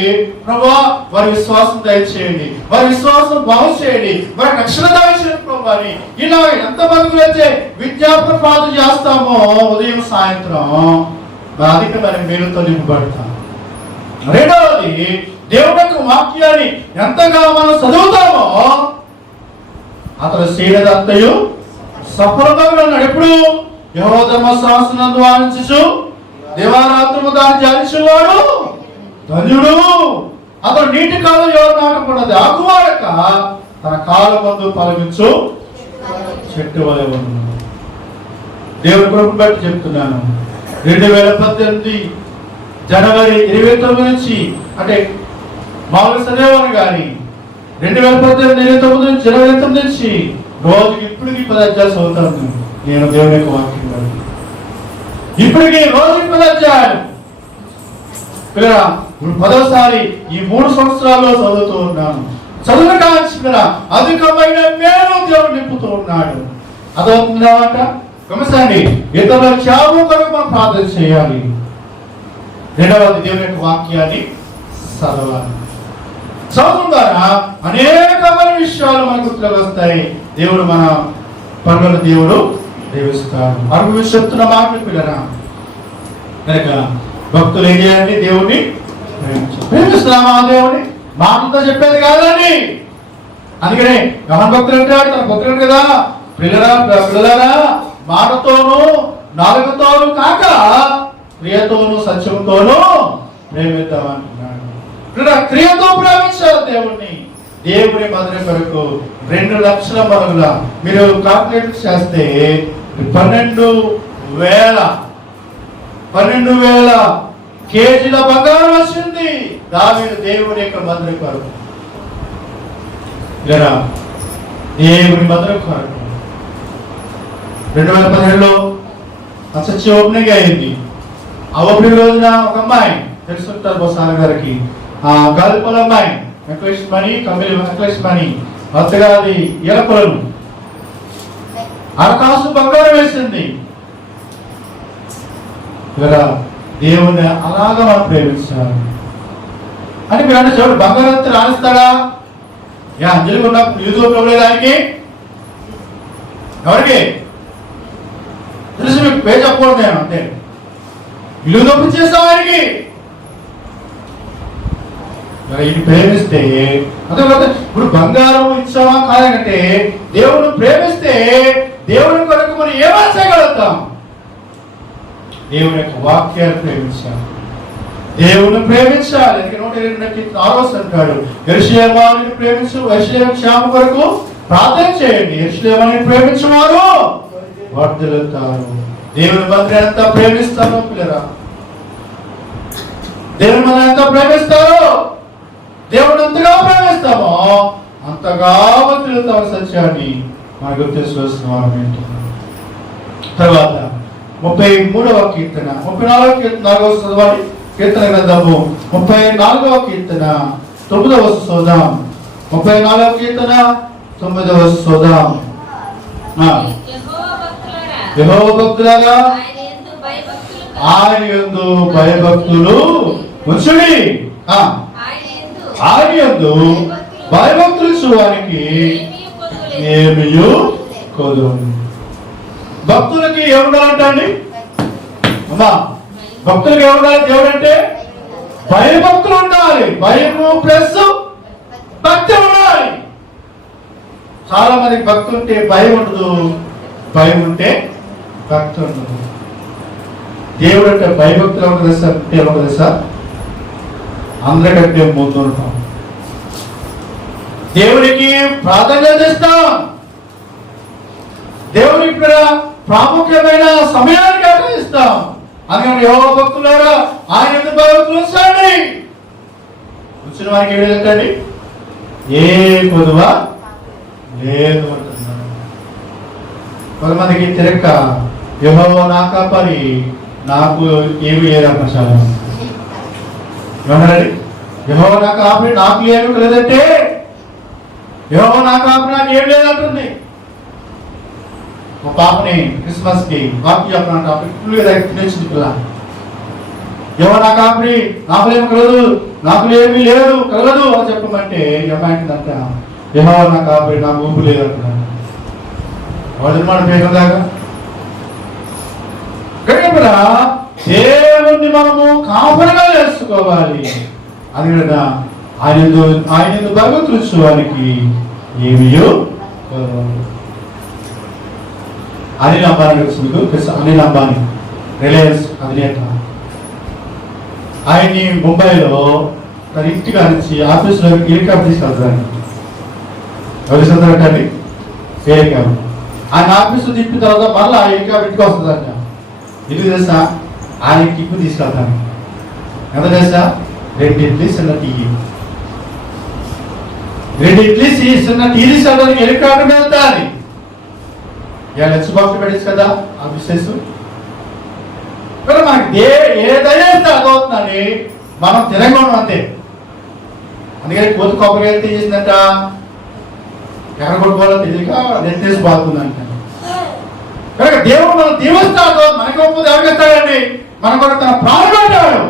ప్రభా వారి విశ్వాసం దయచేయండి, వారి విశ్వాసం బాగు చేయండి, వారి రక్షణ దయచేయండి ప్రభా అని ఇలా ఎంతమందికి అయితే విజ్ఞాపన ప్రార్థన చేస్తామో ఉదయం సాయంత్రం అధికమైన మేలుతో నింపబడతాం. రెండవది, దేవుని యొక్క వాక్యాన్ని ఎంతగా మనం చదువుతామో అతను చేయదంతయు సఫలంగా ఉన్నాడు. ఎప్పుడు యెహోవా ధర్మశాస్త్రమునందు ఆనందించు దేవారాత్రము దాన్ని ధ్యానించేవాడు ధన్యుడు. అతను నీటి కాలం ఎవరు నాటకున్నది ఆకువాడక తన కాలం మందు ఫలమిచ్చు చెట్టు వలె ఉన్నాడు. దేవుని కృపను బట్టి చెప్తున్నాను. 2018 జనవరి 29 నుంచి అంటే మామూలు చదివేవారు కానీ 2018 29 నుంచి జనవరి 9 నుంచి రోజుకి ఇప్పటికి 10 అధ్యాయాలు చదువుతాను నేను దేవుని యొక్క వాక్యం. ఇప్పటికి రోజుకి 10 అధ్యాయాలు. ఇప్పుడు 10వసారి ఈ 3 సంవత్సరాల్లో చదువుతూ ఉన్నాను. చదువుగా అధికమైన మేలు దేవుడు నింపుతూ ఉన్నాడు. అదవుతుందన్నమాట. గమనించండి, ఇతరుల క్షేమం కొరకు మనం ప్రార్థన చేయాలి. రెండవది, దేవుని యొక్క వాక్యాన్ని చదవాలి. చదవడం ద్వారా అనేకమైన విషయాలు మన గుర్తులకు వస్తాయి. దేవుడు మన పనులను దేవుడు దీవిస్తాడు. అరుగు చెప్తున్న మాటలు పిల్లరా కనుక భక్తులు ఏం చేయండి? దేవుడిని ప్రేమిస్తున్నామా? దేవుడిని మాటలతో చెప్పేది కాదండి. అందుకనే యోహాను భక్తులు అంటాడు, తన భక్తులు కదా, పిల్లలారా మాటతోనూ నాలుగుతోనూ కాక క్రియతోనూ సత్యంతోనూ ప్రేమిద్దామంటున్నాడు. క్రియతో ప్రేమించాలి దేవుణ్ణి. దేవుని మధుర కొరకు 2 లక్షల మరుగుల మీరు కాల్కులేట్ చేస్తే 12,000 కేజీల బంగారం వచ్చింది. దావీదు దేవుని యొక్క మధుర కొరకు, దేవుని మధుర కొరకు 2017లో చర్చి ఓపెనింగ్ అయింది. ఆ ఓపెనింగ్ రోజున ఒక అమ్మాయి తెలుసుంటారు బొసాల గారికి, గల్పల అమ్మాయి వెంకటేష్ మణి, కమిలి వెంకటేష్ మణి అత్తగారి ఎలపలను అరకాసు బంగారం వేసింది. దేవుణ్ణి అలాగా మనం ప్రేమించాలి. అని మీరు అంటే చూడండి, బంగారం రాణిస్తాడా? అంజలి ఉన్న యూట్యూబ్ దానికి ఎవరికి తెలుసు? మీకు పే చెప్పకూడదు. నేను అంతే ఇల్లు దొప్పు చేస్తాం ఆయనకి. ఇది ప్రేమిస్తే అదే ఇప్పుడు బంగారం ఇచ్చామా కాదంటే దేవుని ప్రేమిస్తే దేవుని కొరకు మనం ఏమైనా చేయగలుగుతాం? దేవుని యొక్క వాక్యాన్ని ప్రేమించాలి, దేవుని ప్రేమించాలి. అందుకే 126 అంటాడు, యెరూషలేమును ప్రేమించు, యెరూషలేము క్షేమం కొరకు ప్రార్థన చేయండి. యెరూషలేమును ప్రేమించువారు వర్ధిల్లుతారు. దేవుని మందిరం ఎంత ప్రేమిస్తారో పిల్లరా, దేవుని మందిరం ఎంత ప్రేమిస్తారో, దేవుడు ఎంతగా ప్రేమిస్తామో అంతగా వర్ధిల్లుతాం సత్యాన్ని మన గుర్తు వస్తున్నాం. తర్వాత 33వ కీర్తన, 34వ కీర్తన 4వ చదవాలి. కీర్తన గ్రంథము 34వ కీర్తన 9వ చూద్దాం. 34వ కీర్తన 9వ చూద్దాం. యెహోవా భక్తులారా ఆయన యందు భయభక్తులు ఉంచుడి. ఆయన యందు భయభక్తులు చూడడానికి ఏమీ కొదువు. భక్తులకి ఏముండాలంట అండి అమ్మా? భక్తులకి ఏముండాలి? దేవుడు అంటే భయభక్తులు ఉండాలి. భయము ప్లస్ భక్తి ఉండాలి. చాలా మందికి భక్తి ఉంటే భయం ఉండదు, భయం ఉంటే భక్తి ఉండదు. దేవుడు అంటే భయభక్తులు ఉంటుంది సార్, అంటే ఏముంటుంది సార్? అందరికంటే ముందు ఉంటాం, దేవునికి ప్రాధాన్యత ఇస్తాం, దేవునికి ప్రాముఖ్యమైన సమయాన్ని కేటాయిస్తాం. అందుకని యెహోవా భక్తులారా ఆయన యందు భయభక్తులు ఉంచండి. ఉంచిన వారికి ఏమి లేదండి, ఏ కొదువ లేదు అంటున్నాడు. కొంతమందికి తిరక్క యెహోవా నా కాపరి, నాకు ఏమి లేదన్న చాలా ఏమన్నారండి? యెహోవా నా కాపరి, నాకు ఏమి లేదంటే యెహోవా నా కాపరి, నాకు ఏమి లేదంటుంది. ఒక పాపని క్రిస్మస్ కి వాక్య తినేసింది పిల్ల. యెహోవా నా కాపరి, నాకు ఏమి కలదు, నాకు ఏమీ లేదు కలగదు అని చెప్పమంటే ఏమైందంట, యెహోవా నా కాపరి, నాకు ఊపు లేదు అంటున్నాడు. వదిలిమాట పేరుదాకా గడిపరా దేవుణ్ణి మనము కాపరిగా చేసుకోవాలి. అది కదా ఆయన భగవతులు చూడడానికి ఏమియో. అనిల్ అంబానీ అనిల్ అంబానీ రిలయన్స్ అధినేత, ఆయన్ని ముంబైలో తన ఇంటిగా నుంచి ఆఫీసులో హెలికాప్టర్ తీసుకెళ్తాను. ఎవరిసండి హెలికాప్టర్ ఆయన ఆఫీసు తిప్పిన తర్వాత మళ్ళీ ఆ హెలికాప్టర్ ఇంటికి వస్తుందంట. ఇది తెలుసా? ఆయన టిప్పు తీసుకెళ్తాను. ఎంత తెలుసా? 2 ఇడ్లీ చిన్న టీ, 2 ఇడ్లీ చిన్న టీ తీసుకెళ్ళడానికి హెలికాప్టర్ వెళ్తాను. ఇక లంచ్ బాక్స్ పెట్టచ్చు కదా ఆఫీసెస్. మనకి ఏదైతే అదవుతుందండి, మనం తినగడం అంతే. అందుకని కోతి కొబ్బరి వెళ్తే చేసిందంట, ఎక్కడ కొట్టుకోవాలో తెలియక నెత్తేసి బాగుందంట. కనుక దేవుడు మనం దీవిస్తాడు, మనకి ఒప్పు ఎవరిస్తాడండి? మన కూడా తన ప్రాణం పెట్టాడు.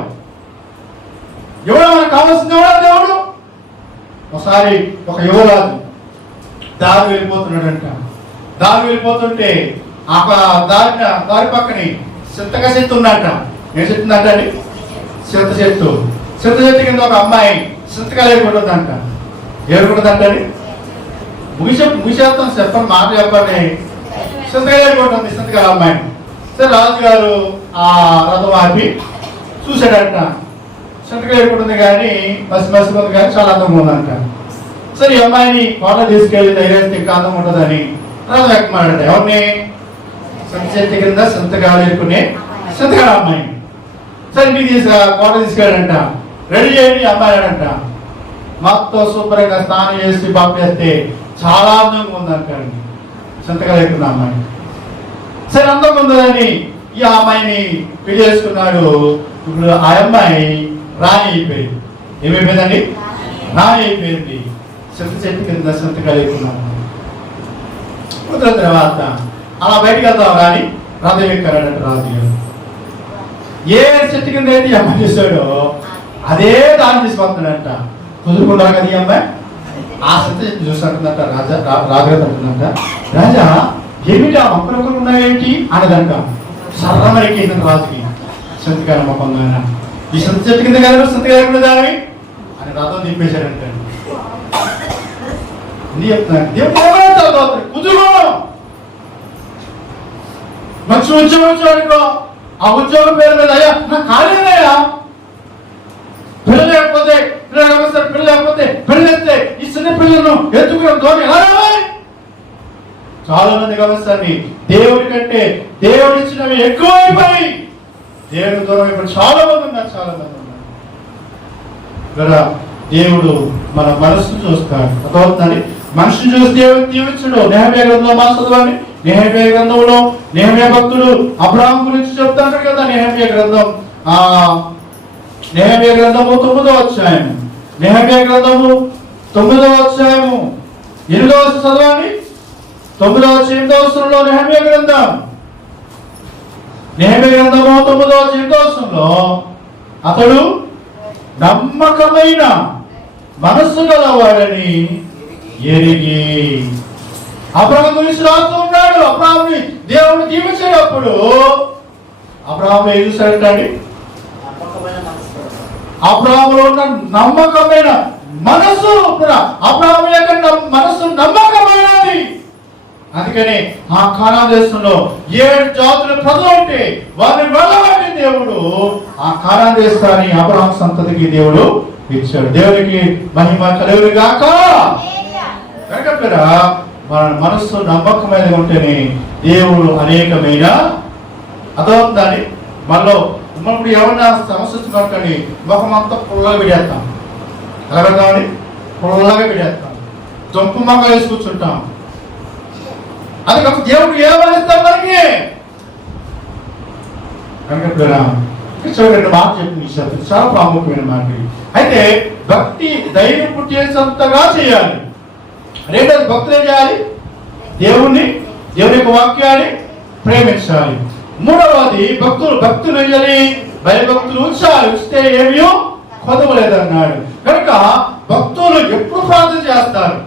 ఎవడో మనకు కావాల్సింది ఎవడో దేవుడు. ఒకసారి ఒక యువరాజు దారి వెళ్ళిపోతున్నాడంట. దారి వెళ్ళిపోతుంటే ఆ దారి పక్కని చింతక చెట్టు ఉందంట. ఏం చెట్టు ఉందంట అండి? చింత చెట్టు. చింత చెట్టు కింద ఒక అమ్మాయి చింతకాయలు ఏరుకుంటుందంట. ఏరుకుంటుందంట అండి. ముగిసేస్తాం చెప్పండి, మాట చెప్పండి. చింతకాయలు ఏరుకుంటుంది చింతకాయల అమ్మాయి. సరే రాజుగారు ఆ రథం ఆపి చూశాడంట. చింతకాయలు ఏరుకుంటుంది కానీ మసి ఉంది కానీ చాలా అందంగా ఉందంట. సరే ఈ అమ్మాయిని కోట తీసుకెళ్ళి ధైర్యం ఇంకా అందం ఉంటుందని రథం ఎక్కమాడట. ఎవరిని? చింత చెట్టు కింద చింతకాయలు ఏరుకునే చింతకాయల అమ్మాయి. సరే ఇంటికి కోట తీసుకెళ్ళాడంట. రెడీ చేయండి అమ్మాయి అంట. మొత్తం శుభ్రంగా స్నానం చేసి పంపేస్తే చాలా అందంగా ఉందంటాడు చింతకాయలు ఏరుకున్న అమ్మాయి. సరే అందంగా ఉందని ఈ అమ్మాయిని పెళ్లి చేసుకున్నాడు. ఇప్పుడు ఆ అమ్మాయి రాణి అయిపోయింది. ఏమైపోయిందండి? రాణి అయిపోయింది. చింత చెట్టు కింద చింతకాయలు ఏరుకున్నాం. కుదిరిన తర్వాత అలా బయటకు వెళ్తాం కానీ రథం ఎక్కాడంట రాజుగారు. ఏ చెట్టు కింద అయితే ఈ అమ్మాయి చేశాడో అదే దాన్ని తీసుకొస్తున్నాడంట. కుదురుకున్నారు కదా ఈ అమ్మాయి. ఆ చింత చెట్టు చూసినట్టుందంట. రాజుగారు అంటుందంట, రాజా ఏమిటి ఆ మొక్కలు ఉన్నాయేంటి అన్నదంట. సర్రమరికి రాజుకి చింతకాయ మొక్కగా ఈ చింత చెట్టు కింద కదా చింతకాయ దాని అని రథం తిప్పేశాడంట. కుదురుకోవడం మంచి ఉద్యోగం వచ్చాడుకో, ఆ ఉద్యోగం పేరు మీద అయ్యా నాకు ఖాళీనయ్యా, పిల్లలు లేకపోతే పిల్లలు లేకపోతే పిల్లలెత్తే ఈ చిన్న పిల్లలను ఎత్తుకున్న ధోని ఎలా రావాలి? చాలా మంది గమనిస్తాన్ని దేవుడి కంటే దేవుడు ఇచ్చినవి ఎక్కువైపోయి దేవుడి దూరం ఇప్పుడు చాలా మంది ఉన్నారు. చాలా మంది ఉన్నారు కదా. దేవుడు మన మనసును చూస్తాడు. అర్థమవుతుందండి? మనిషిని చూసి దేవుడు దీవించడు. నెహెమ్యా గ్రంథంలో మన చదవండి. నెహెమ్యా గ్రంథంలో నెహెమ్యా భక్తుడు అబ్రాహాం గురించి చెప్తాడు కదా. నెహెమ్యా గ్రంథము 9వ అధ్యాయం. నెహెమ్యా గ్రంథము 9వ అధ్యాయము 8వ చదవండి. 9వ 8వ వచనంలో నెహెమ్యా గ్రంథం 9వ 8వ వచనంలో అతడు నమ్మకమైన మనస్సు గలవాడని ఎరిగి. అబ్రహాము గురించి రాస్తూ ఉన్నాడు. అబ్రహాముని దేవుడు దీవించేటప్పుడు అబ్రహాము ఏం చూశాడండి? అబ్రహాములో ఉన్న నమ్మకమైన మనస్సు, అబ్రహాము యొక్క మనస్సు నమ్మకమైనది. అందుకని ఆ కానాను దేశంలో 7 జాతుల ప్రజలు ఉంటే వారిని వెళ్ళబట్టి దేవుడు ఆ కానాను దేశాన్ని అబ్రహాము సంతతికి దేవుడు ఇచ్చాడు. దేవునికి మహిమ కలుగును గాక. కనుక మన మనస్సు నమ్మకమైనది ఉంటేనే దేవుడు అనేకమైన అదవుతుందని మనలో ఇప్పుడు ఏమన్నా సమస్య వచ్చినట్టండి ముఖం అంతా పుల్లగా విడేస్తాం. ఎలా పెడతామని? పుల్లగా విడేస్తాం. జంపు మొక్క వేసి కూర్చుంటాం. అది దేవుడు ఏమనిస్తాం మనకి? కనుక చూడండి, మాట చెప్పిన చాలా ప్రాముఖ్యమైన మాట. అయితే భక్తి ధైర్యం పుట్టేసంతగా చేయాలి. రెండోది భక్తులు ఏం చేయాలి? దేవుని యొక్క వాక్యాన్ని ప్రేమించాలి. మూడవది భక్తులు వేయాలి, భయభక్తులు ఉంచాలి. ఉంచితే ఏమీ కొదవలేదన్నాడు. కనుక భక్తులు ఎప్పుడు ప్రార్థన చేస్తారు?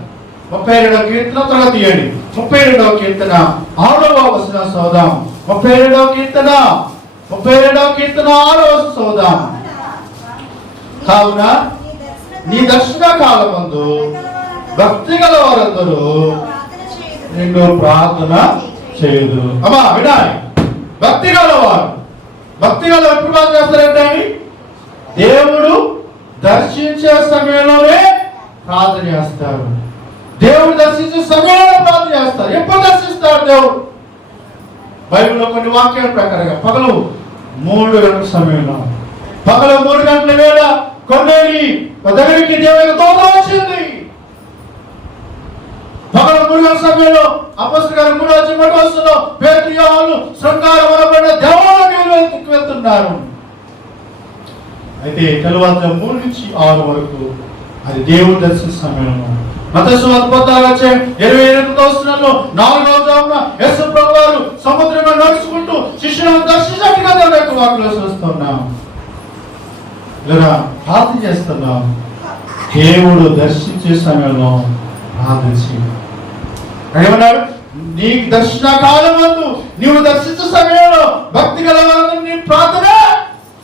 32వ కీర్తన త్వరగా తీయండి. 32వ కీర్తన 6వ వచనం చదువుదాం. 32వ కీర్తన 6వ వచనం చదువుదాం. కావున నీ దర్శన కాలమందు భక్తి గల వారందరూ నిన్ను ప్రార్థన చేయదు. అమ్మా వినాలి, భక్తి గలవారు ఎప్పుడు ప్రార్థన చేస్తారంటే దేవుడు దర్శించే సమయంలోనే ప్రార్థన చేస్తారు. దేవుడు దర్శించే సమయంలో ప్రార్థన చేస్తారు. ఎప్పుడు దర్శిస్తారు దేవుడు? బైబిల్లో కొన్ని వాక్యాల ప్రకారంగా పగలు 3 గంటల సమయంలో, పగలు 3 గంటల వేళ కొన్నేరి దగ్గరికి దేవునికి దూతం వచ్చింది. పగలు 3 గంటల సమయంలో అపొస్తలుల కార్యాలు 3వ అధ్యాయంలో పేతురు యోహాను శృంగారం అనబడిన దేవాలయానికి వెళ్తున్నారు. అయితే తెల్లవారుజాము 3 నుంచి 6 వరకు అది దేవుడు దర్శన సమయంలో. మత్తయి సువార్త 16వ అధ్యాయం 28వ వచనంలో 4వ జామున యేసు ప్రభువారు సముద్రంలో నడుచుకుంటూ శిష్యులను దర్శించినట్టుగా దేవుని యొక్క వాక్యంలో చూస్తున్నాం. ఇలా ప్రార్థన చేస్తున్నాం. దేవుడు దర్శించే సమయంలో ప్రార్థించి ఏమన్నాడు? నీ దర్శన కాలమందు నీవు దర్శించే సమయంలో భక్తి గల వారందరూ నీ ప్రార్థన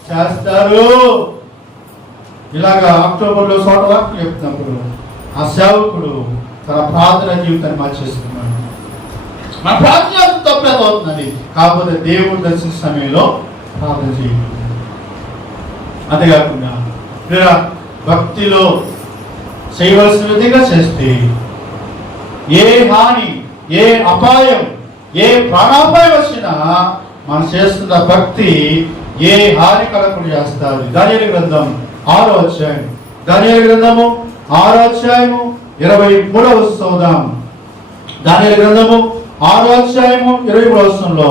చేస్తారు. ఇలాగా అక్టోబర్లో చోట వాక్యం చెప్తున్నప్పుడు ఆ సేవకుడు తన ప్రార్థన జీవితాన్ని మార్చేస్తున్నాడు. మన ప్రార్థన తప్పేది అవుతుందండి. కాకపోతే దేవుడు దర్శించే సమయంలో ప్రార్థన చేయాలి. అంతేకాకుండా భక్తిలో చేయవలసిన విధంగా చేస్తే ఏ హాని, ఏ అపాయం, ఏ ప్రాణాపాయం వచ్చినా మనం చేస్తున్న భక్తి ఏ హాని కలగకుండా చేస్తారు. దానియేలు గ్రంథం 6వ అధ్యాయం, దానియేలు గ్రంథము 6వ అధ్యాయము 23వ వచనం. దానియేలు గ్రంథము 6వ అధ్యాయము 23వ వచనంలో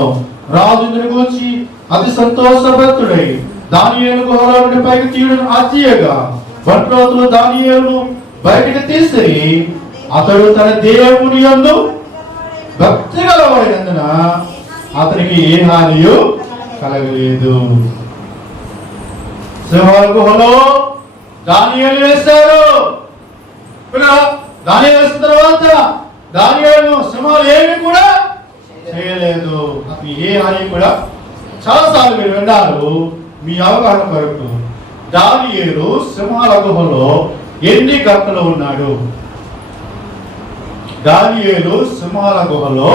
రాజు గురించి అతి సంతోషభక్తుడై దానియేలు గుహలో నుండి పైకి తీయడం అతియగా బంట్రోతులు దానియేలును బయటికి తీసి అతడు తన దేవుని యందు భక్తి గలవాడినందున అతనికి ఏ హానియు కలగలేదు. సింహాల గుహలో దానియేలు వేశారు. దానియేలు వేసిన తర్వాత దానియేలును సింహాలు ఏమి కూడా చేయలేదు. అతనికి ఏ హాని కూడా. చాలాసార్లు మీరు విన్నారు. మీ అవగాహన కొరకు దానియేలు సింహాల గుహలో ఎన్ని గంటలు ఉన్నాడు? దానియేలు సింహాల గుహలో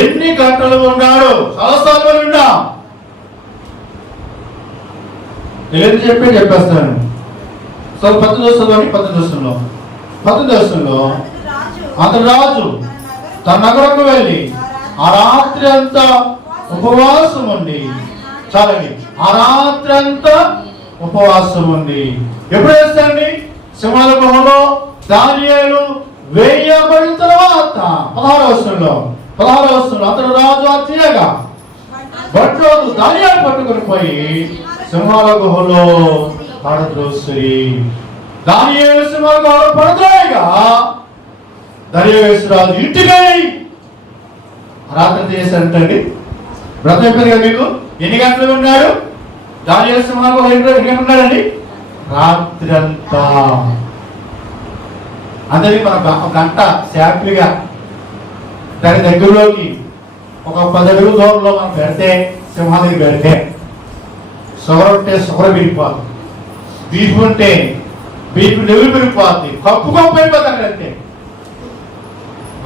ఎన్ని గంటలు ఉన్నాడు? చాలాసార్లు విన్నా. నేను చెప్పేస్తాను. సో 19 వచనంలో అతడు రాజు తన నగరకు వెళ్ళి ఆ రాత్రి అంతా ఉపవాసం ఉండి, చాలండి, ఆ రాత్రి అంతా ఉపవాసం ఉండి ఎప్పుడు వేస్తాండి? సింహాల గుహలో దానియేలు వేయబడిన తర్వాత 16వ వచనంలో అతడు రాజు అతియగా బంట్రోతు దానియేలు పట్టుకొని పోయి సింహాల గుహలో పడద్రోసి దానియేలు సింహాల గుహలో పడద్రోయగా దర్యావేషు రాజు ఇంటికి రాత్రి చేశారంటండి. వ్రతం అయిపోయింది కదా మీకు. ఎన్ని గంటలు ఉన్నాడు? దానియేలు సింహాల గుహలో ఎన్ని గంటలు ఉన్నాడండి? రాత్రంతా. అందరికి మనం ఒక గంట శాంపిల్గా దాని దగ్గరలోకి ఒక 10 అడుగుల దూరంలో మనం పెడితే, సింహానికి పెడితే షుగర్ ఉంటే షుగర్ పెరిగిపోతుంది, బీపీ ఉంటే బీపీ లెవెల్ పెరిగిపోతుంది, కప్పు అయిపోతుంది. అక్కడంటే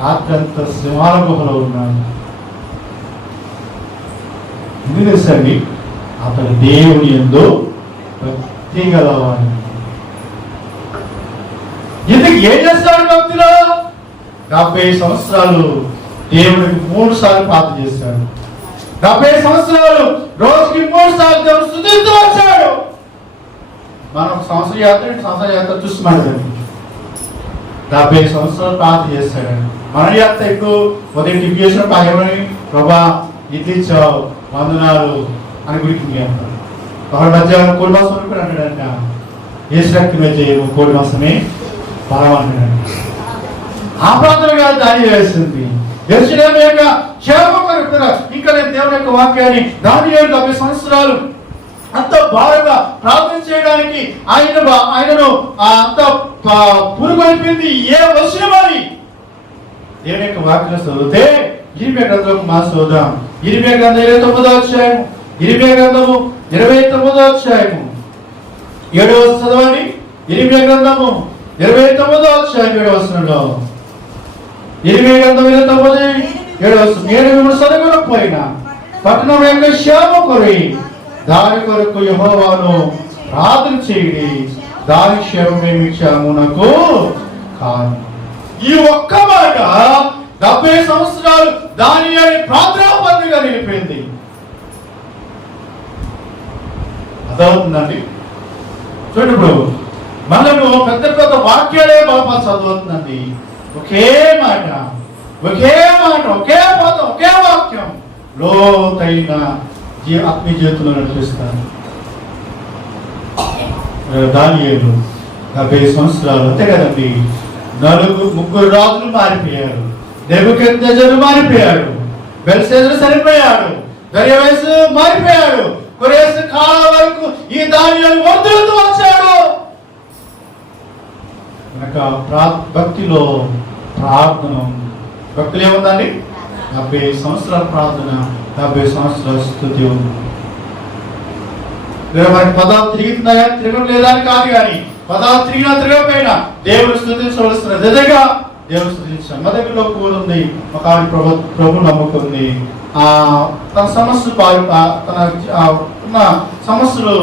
రాత్రంతా సింహాల గుహలో ఉన్నాడు. ఎందుకు తెలుసండి? అతడు దేవుని యందు భక్తి గలవాడు. ఎందుకు ఏం చేస్తాడు భక్తిలో? 70 సంవత్సరాలు దేవుడికి 3 సార్లు ప్రార్థన చేశాడు. 70 సంవత్సరాలు రోజుకి 3 సార్లు దేవుడు స్తుతిస్తూ వచ్చాడు. మనం సంవత్సర యాత్ర చూస్తున్నాడు. 70 సంవత్సరాలు ప్రార్థన చేస్తాడండి. మన యాత్ర ఎక్కువ ఉదయం టిఫ్ చేసినప్పుడు ఆయమని ప్రభా ఇడ్లీ ఇచ్చావు వందనాలు అని గురించి అంటారు. ఒకరి మధ్యాహ్నం కోడి మాసం కూడా అంటాడంట, ఏ శక్తి మీద చేయము కోడి మాసమే బలం అంటాడంట. ఆ ప్రార్థన కాదు దాని వేస్తుంది. యెరూషలేము యొక్క క్షేమం కొరకు ఇంకా నేను దేవుని యొక్క వాక్యాన్ని దానియేలు 70 సంవత్సరాలు అంత బాగా ప్రార్థన చేయడానికి ఆయనను అంత పురుగు అయిపోయింది. ఏ వచనమని దేవుని యొక్క వాక్యం చదివితే ఇరిమియా గ్రంథం మనం చూద్దాం. ఇరిమియా గ్రంథం 29వ అధ్యాయం, ఇరిమియా గ్రంథము 29వ అధ్యాయము 7వ చదవండి. ఇరిమియా గ్రంథము 29వ అధ్యాయం 7వ వచనంలో, ఇరిమియా గ్రంథం 29 7వ వచనం, నేను మిమ్మల్ని చదవకపోయినా పట్టణం యొక్క క్షేమం కొరి దాని కొరకు యెహోవాను ప్రార్థన చేయండి, దాని క్షేమమే మీ క్షేమమునకు కాదు. ఈ ఒక్క మాట 70 సంవత్సరాలు దానియేలు ప్రార్థనాపరునిగా నిలిపింది. అదవుతుందండి. చూడండి, ఇప్పుడు మనము పెద్ద పెద్ద వాక్యాలే బాబా చదువుతుందండి. ఒకే మాట, ఒకే పదం, ఒకే వాక్యం లోతైన ఆత్మీయ జీవితంలో నడిపిస్తాను. దానియేలు 70 సంవత్సరాలు అంతే కదండి. 3 రాజులు మారిపోయారు. నెబుకద్నెజరు మారిపోయాడు, బెల్షస్సరు చనిపోయాడు, దర్యావేషు మారిపోయాడు, కొరేసు కాలం వరకు ఈ దానియేలు వర్ధిల్లుతూ వచ్చాడు. భక్తిలో ప్రార్థన, భక్తులు ఏముందండి? 70 సంవత్సరాల ప్రార్థన, 70 సంవత్సరాల స్తుతి ఉంది. మనకి పదాలు తిరుగుతున్నాయా తిరగడం లేదా అని కాదు, కానీ పదాలు తిరిగినా తిరగకపోయినా దేవుని స్తుతించవలసిన నిజంగా దేవుని స్తుతించాం. మా దగ్గరలో కూడుంది ఒక ప్రభు నమ్ముకుంది. తన సమస్యలు తన ఉన్న సమస్యలు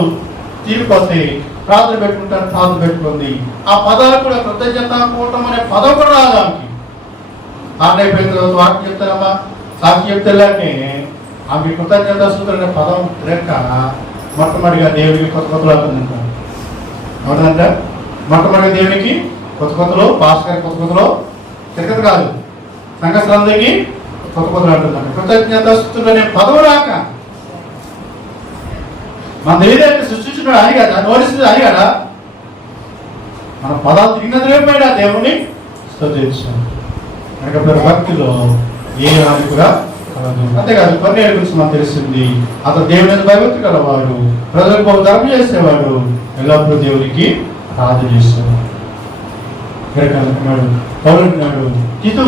తీరిపోతే ప్రార్థన పెట్టుకుంటాను, ప్రార్థన పెట్టుకుంది. ఆ పదాలు కూడా కృతజ్ఞత కూటం అనే పదం కూడా రాదానికి అయిపోయిన తర్వాత వాక్యం చెప్తారమ్మా, సాక్షి చెప్తే ఆమె కృతజ్ఞత సూత్రం అనే పదం తిరక్క మొట్టమొదటిగా దేవుడికి కొత్త కొత్తలు అవుతుందంట. అవునంట, మొట్టమొదటిగా దేవునికి కొత్తలో పాస్ గారి కొత్తలో తిరగదు కాదు, సంఘస్థలందరికీ కొత్తలు అంటుందంట. కృతజ్ఞత సూత్రుడు అనే పదం రాక మన ఏదైతే సృష్టించున్నాడు అని కదా, నోటిస్తుంది అని కదా, మన పదాలు తిరిగిన దేవుని స్తుతించాం. భక్తిలో ఏ హాని కూడా అంతేకాదు. కొన్ని గురించి మనకు తెలిసింది, అతను దేవుని భయభక్తి గలవాడు, ప్రజలకు ధర్మం చేసేవాడు, ఎల్లప్పుడూ దేవునికి ప్రార్థన చేసేవాడు. పౌరుడు తితు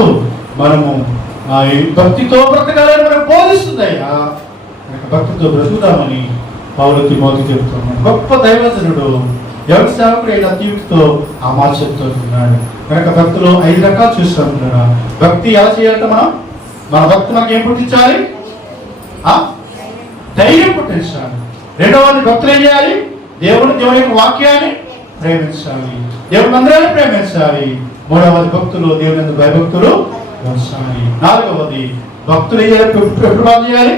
మనము భక్తితో బ్రతకాలని మనకు బోధిస్తుంది. అయ్యా భక్తితో బ్రతుకుదామని పౌరు తిమోతికి చెప్తున్నాడు. గొప్ప దైవజనుడు, ఎవరి సేవకుడు అయిన తీర్పుతో ఆ మాట చెప్తున్నాడు. కనుక భక్తులు 5 రకాలు చూస్తున్నాడు. భక్తి ఎలా చేయాలంటే మన భక్తి మనకి ఏం పుట్టించాలి? ధైర్యం పుట్టించాలి. రెండవది భక్తులు ఏం చేయాలి? దేవుని యొక్క వాక్యాన్ని ప్రేమించాలి, దేవుని మందిరాన్ని ప్రేమించాలి. మూడవది భక్తులు దేవుని భయభక్తులు ఉంచాలి. నాలుగవది భక్తులు ఏం చేయాలి? ఎప్పుడు ప్రార్థన చేయాలి?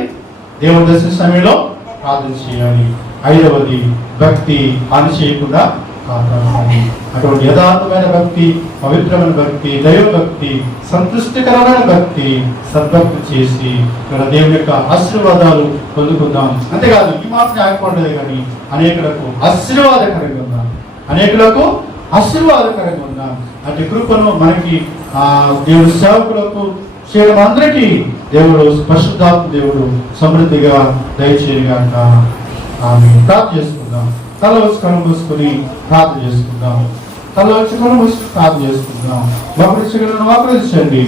దేవుని దర్శన సమయంలో ప్రార్థన చేయాలి. ఐదవది భక్తి హాని చేయకుండా కాపాడాలి. అటువంటి యథార్థమైన భక్తి, పవిత్రమైన భక్తి, దైవభక్తి, సంతృష్టికరమైన భక్తి, సద్భక్తి చేసి ఇక్కడ దేవుని యొక్క ఆశీర్వాదాలు పొందుకుందాం. అంతేకాదు ఈ మాత్రం ఆగిపోలేదు, కానీ అనేకులకు ఆశీర్వాదకరంగా ఉందాం, అనేకులకు ఆశీర్వాదకరంగా ఉందాం. అటు కృపను మనకి దేవుని సేవకులకు చేయడం అందరికీ దేవుడు పరిశుద్ధాత్మ దేవుడు సమృద్ధిగా దయచేయగా ఆమె ప్రార్థన చేసుకుందాం. తల వచ్చి కను మూసుకొని ప్రార్థన చేసుకుందాం. తల వచ్చి కను మూసుకొని ప్రార్థన చేసుకుందాం. వాపరించగలను వాపరించండి.